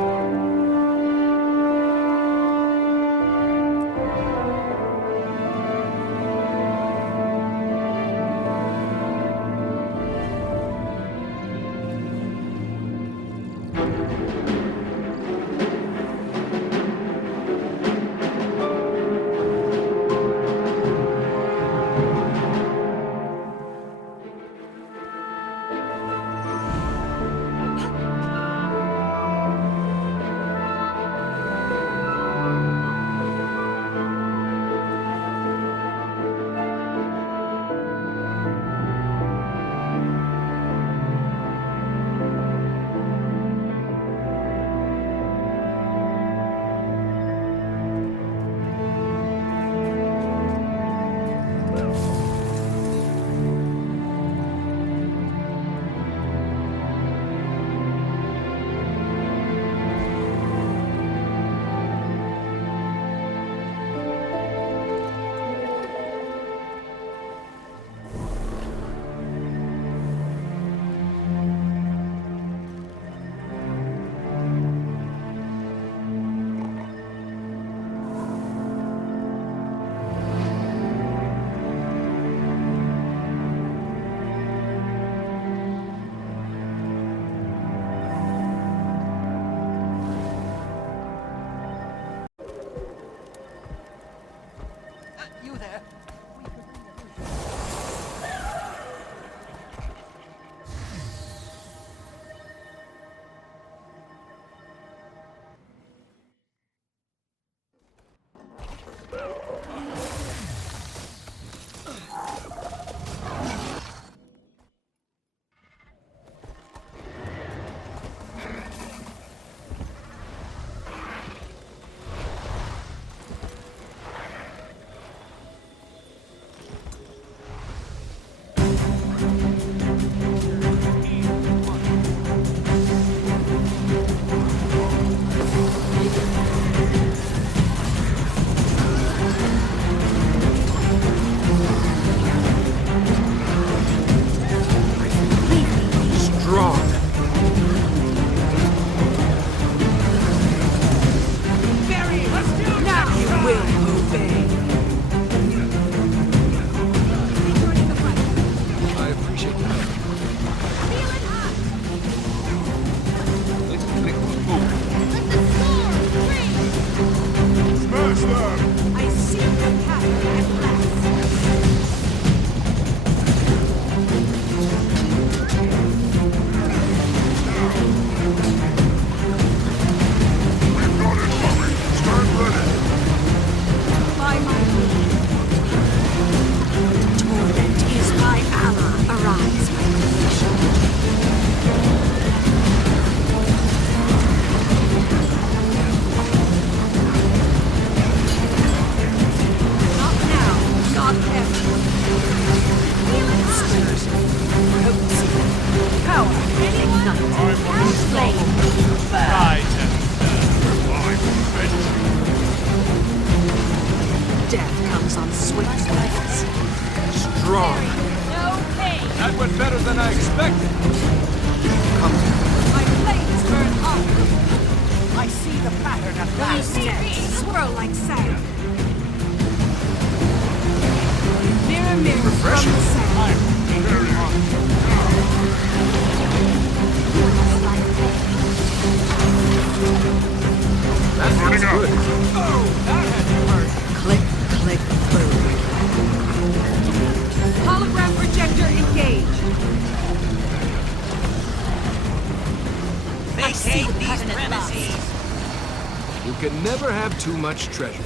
You can never have too much treasure.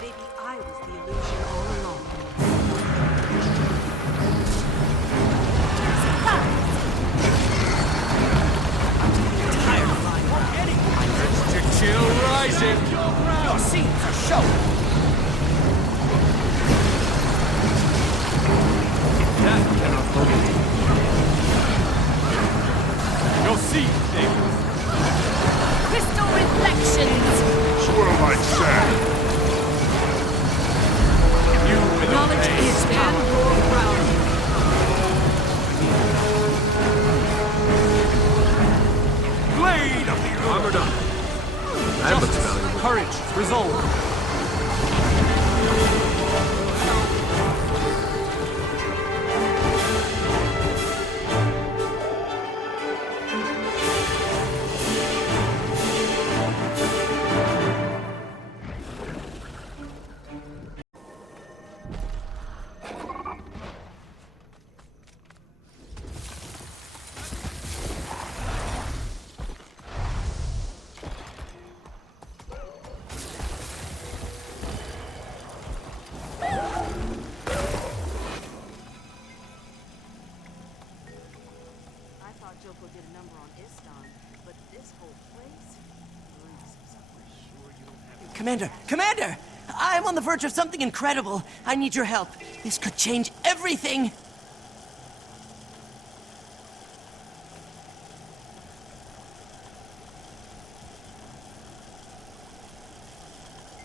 Maybe I was the illusion all along. Tired of lying already. To chill rising. Your seeds are showing. That cannot hold. You'll see, David. Crystal reflections! Swirl like sand. Knowledge is power. Blade of the Earth. Armor done. That looks valuable. Courage, resolve. I thought Joko did a number on Istan, but this whole place Commander! Commander! I'm on the verge of something incredible. I need your help. This could change everything.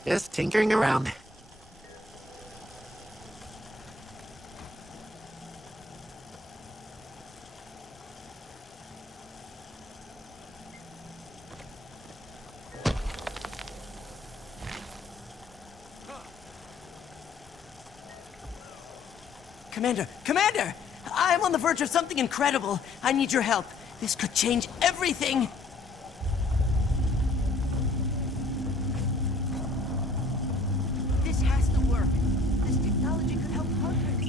Just tinkering around. Commander! Commander! I'm on the verge of something incredible. I need your help. This could change everything. This has to work. This technology could help hundreds.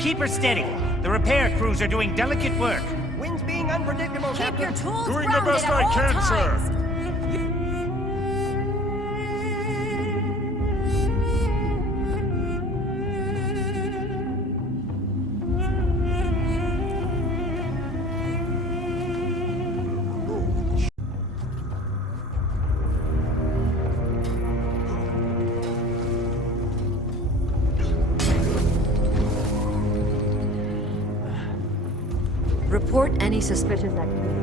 Keep her steady. The repair crews are doing delicate work. Wind's being unpredictable, Keep your tools Doing the grounded best at I all can, times. sir. Report any suspicious activity.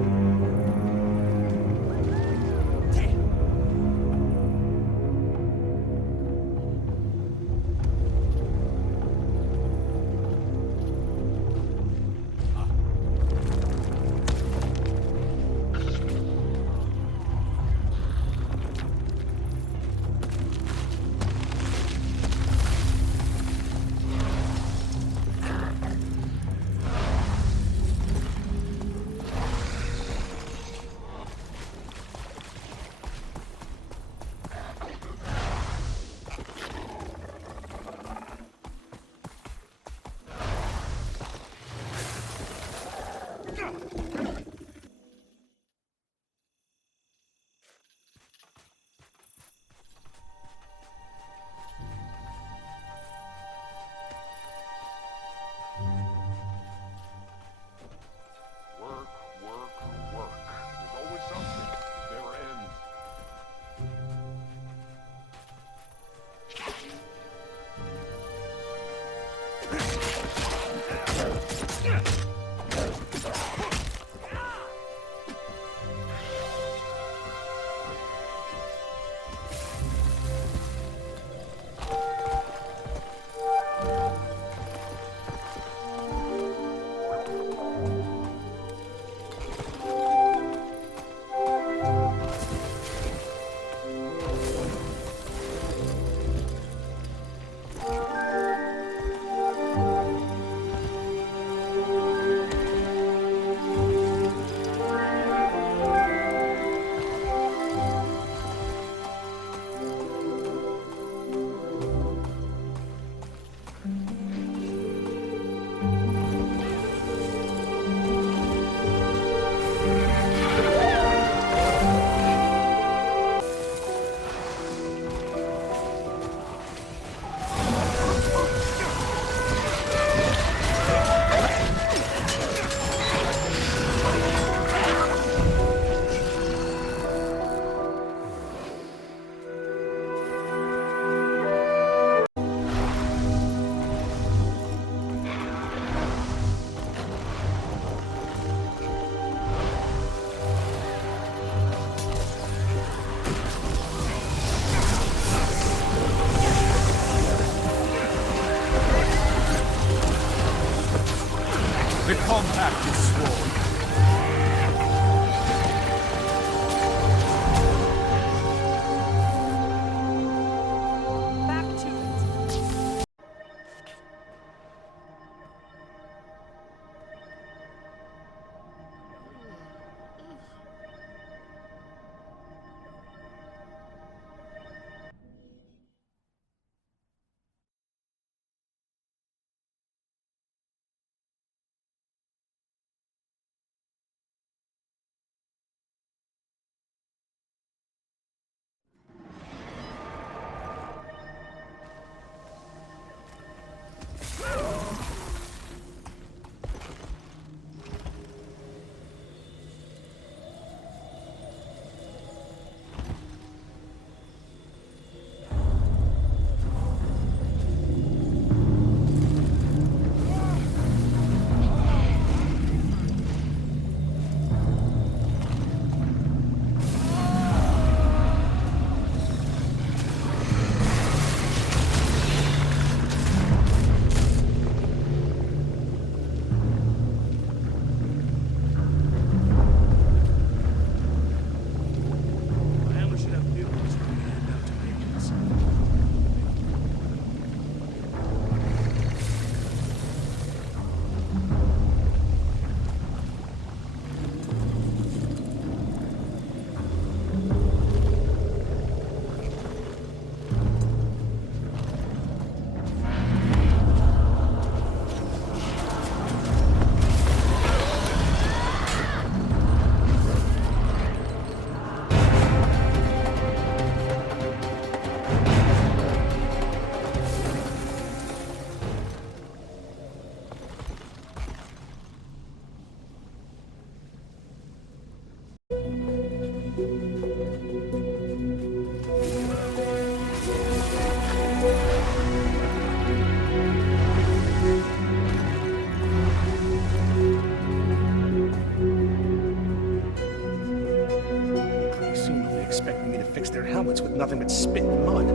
expecting me to fix their helmets with nothing but spit and mud.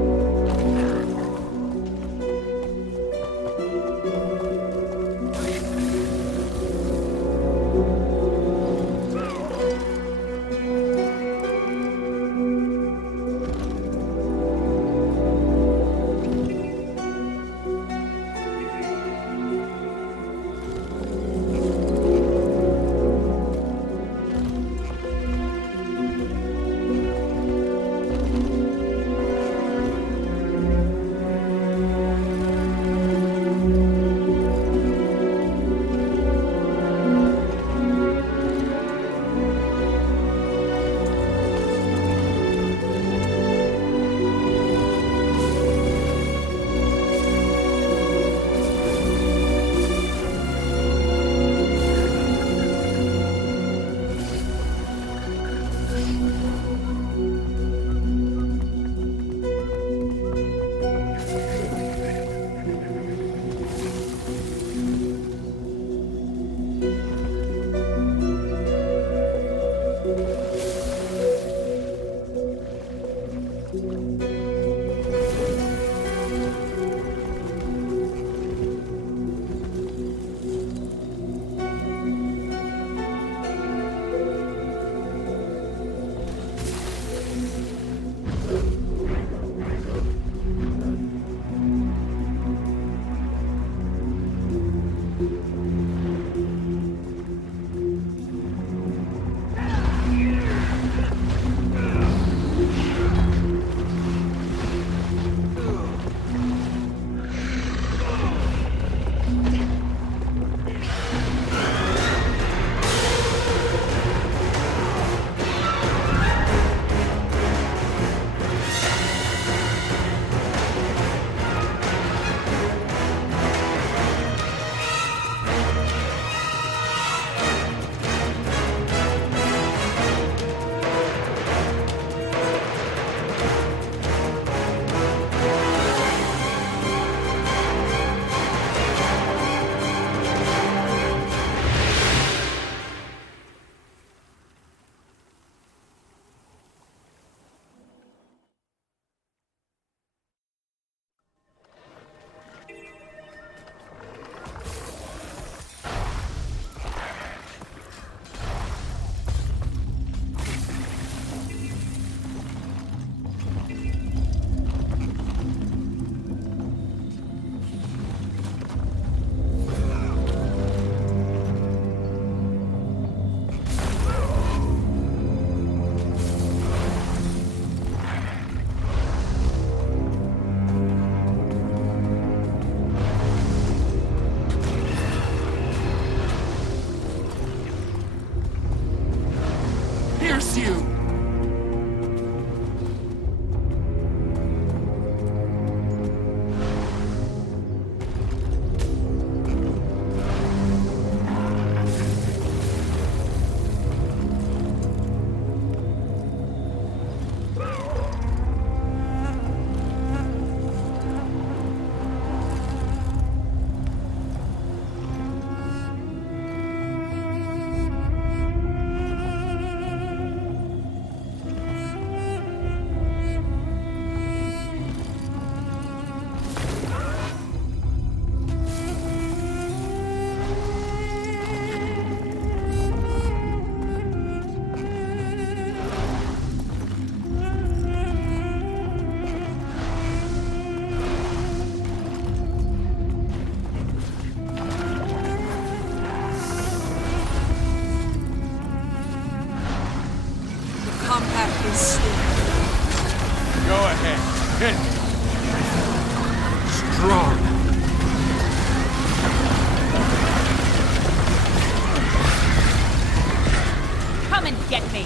Go ahead. Hit. Strong. Come and get me.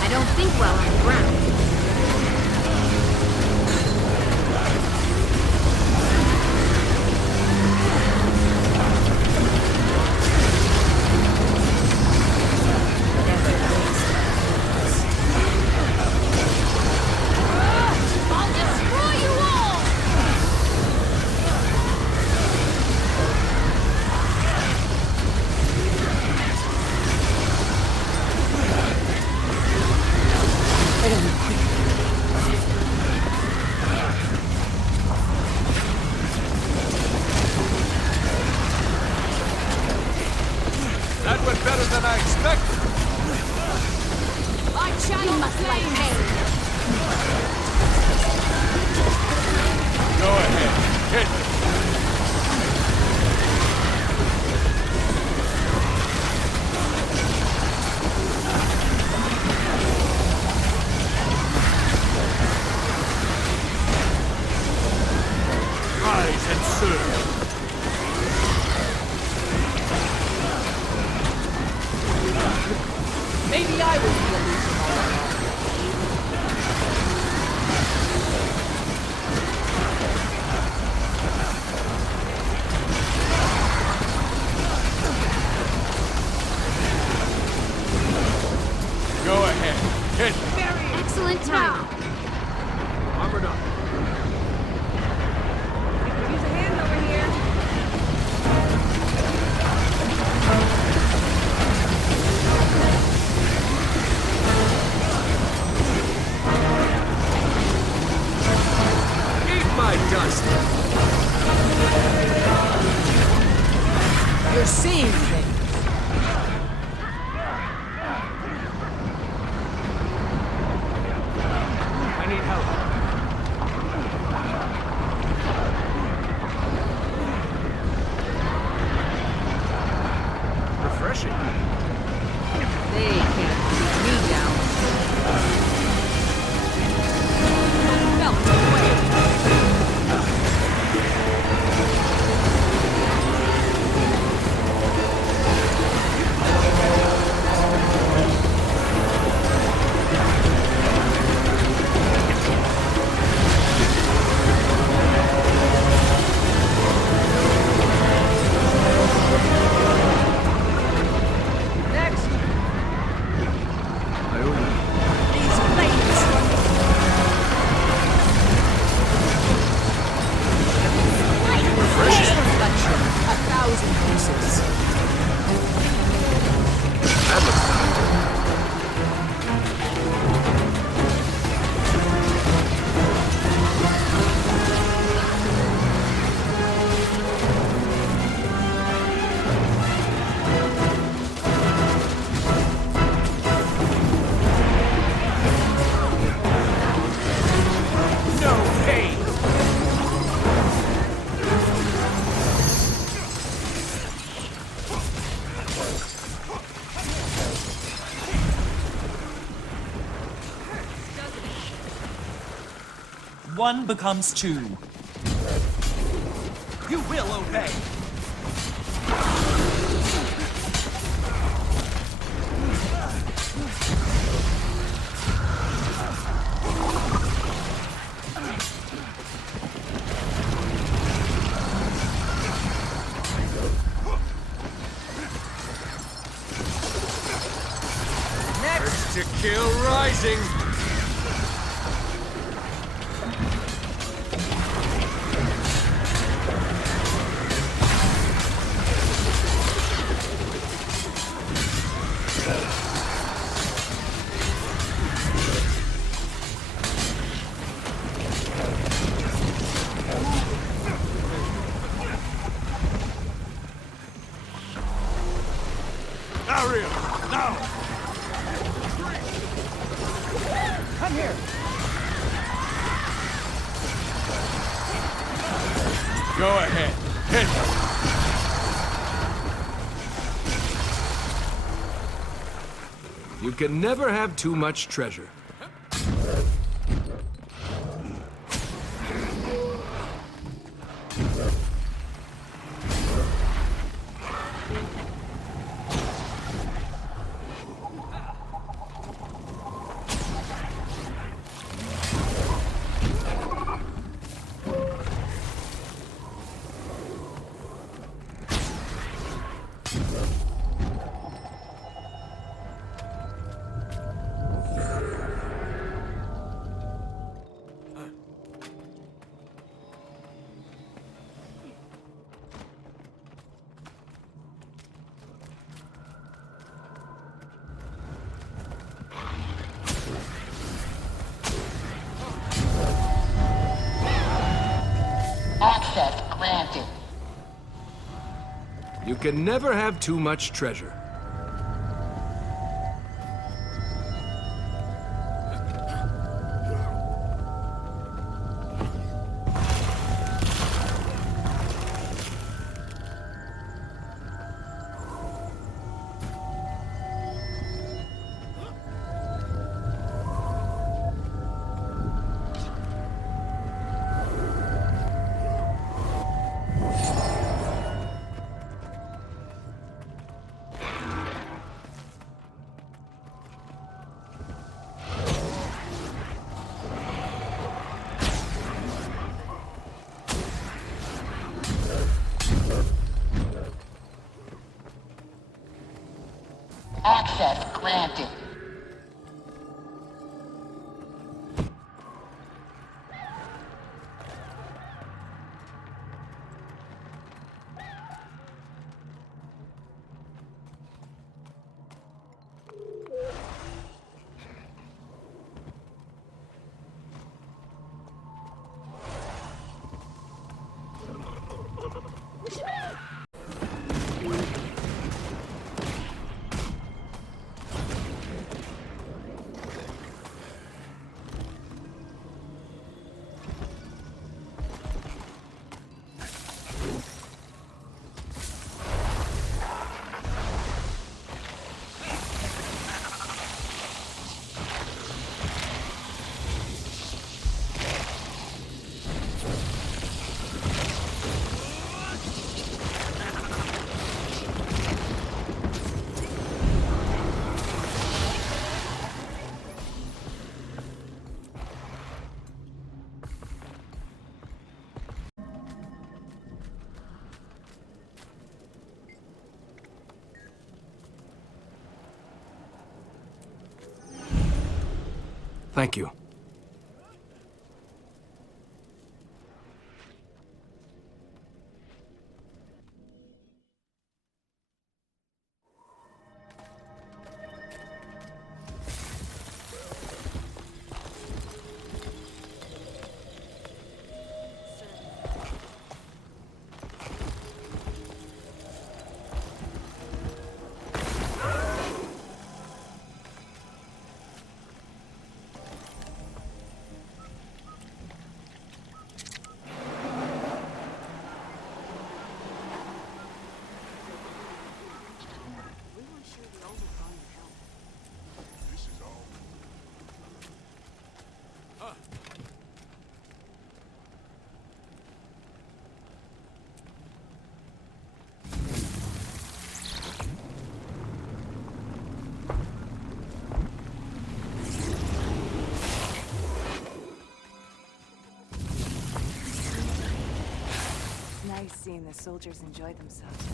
I don't think well on the ground. You must like pain. Go ahead. Hit me. Rise and serve. Maybe I was the illusion all along. Go ahead. Hit me. Excellent time. Armored up. Use a hand over here. Eat my dust! You're seeing things. I need help. Refreshing. They can't keep me down. Melt away. Next. I owe you. These flames. Refreshing. Reflection. 1,000 pieces. That looks good. No pain. One becomes two. You will obey. Urge to kill rising. Ariel, now! Come here. Go ahead. Hit me. You can never have too much treasure. Access granted. You can never have too much treasure. Access granted. Thank you. Nice seeing the soldiers enjoy themselves.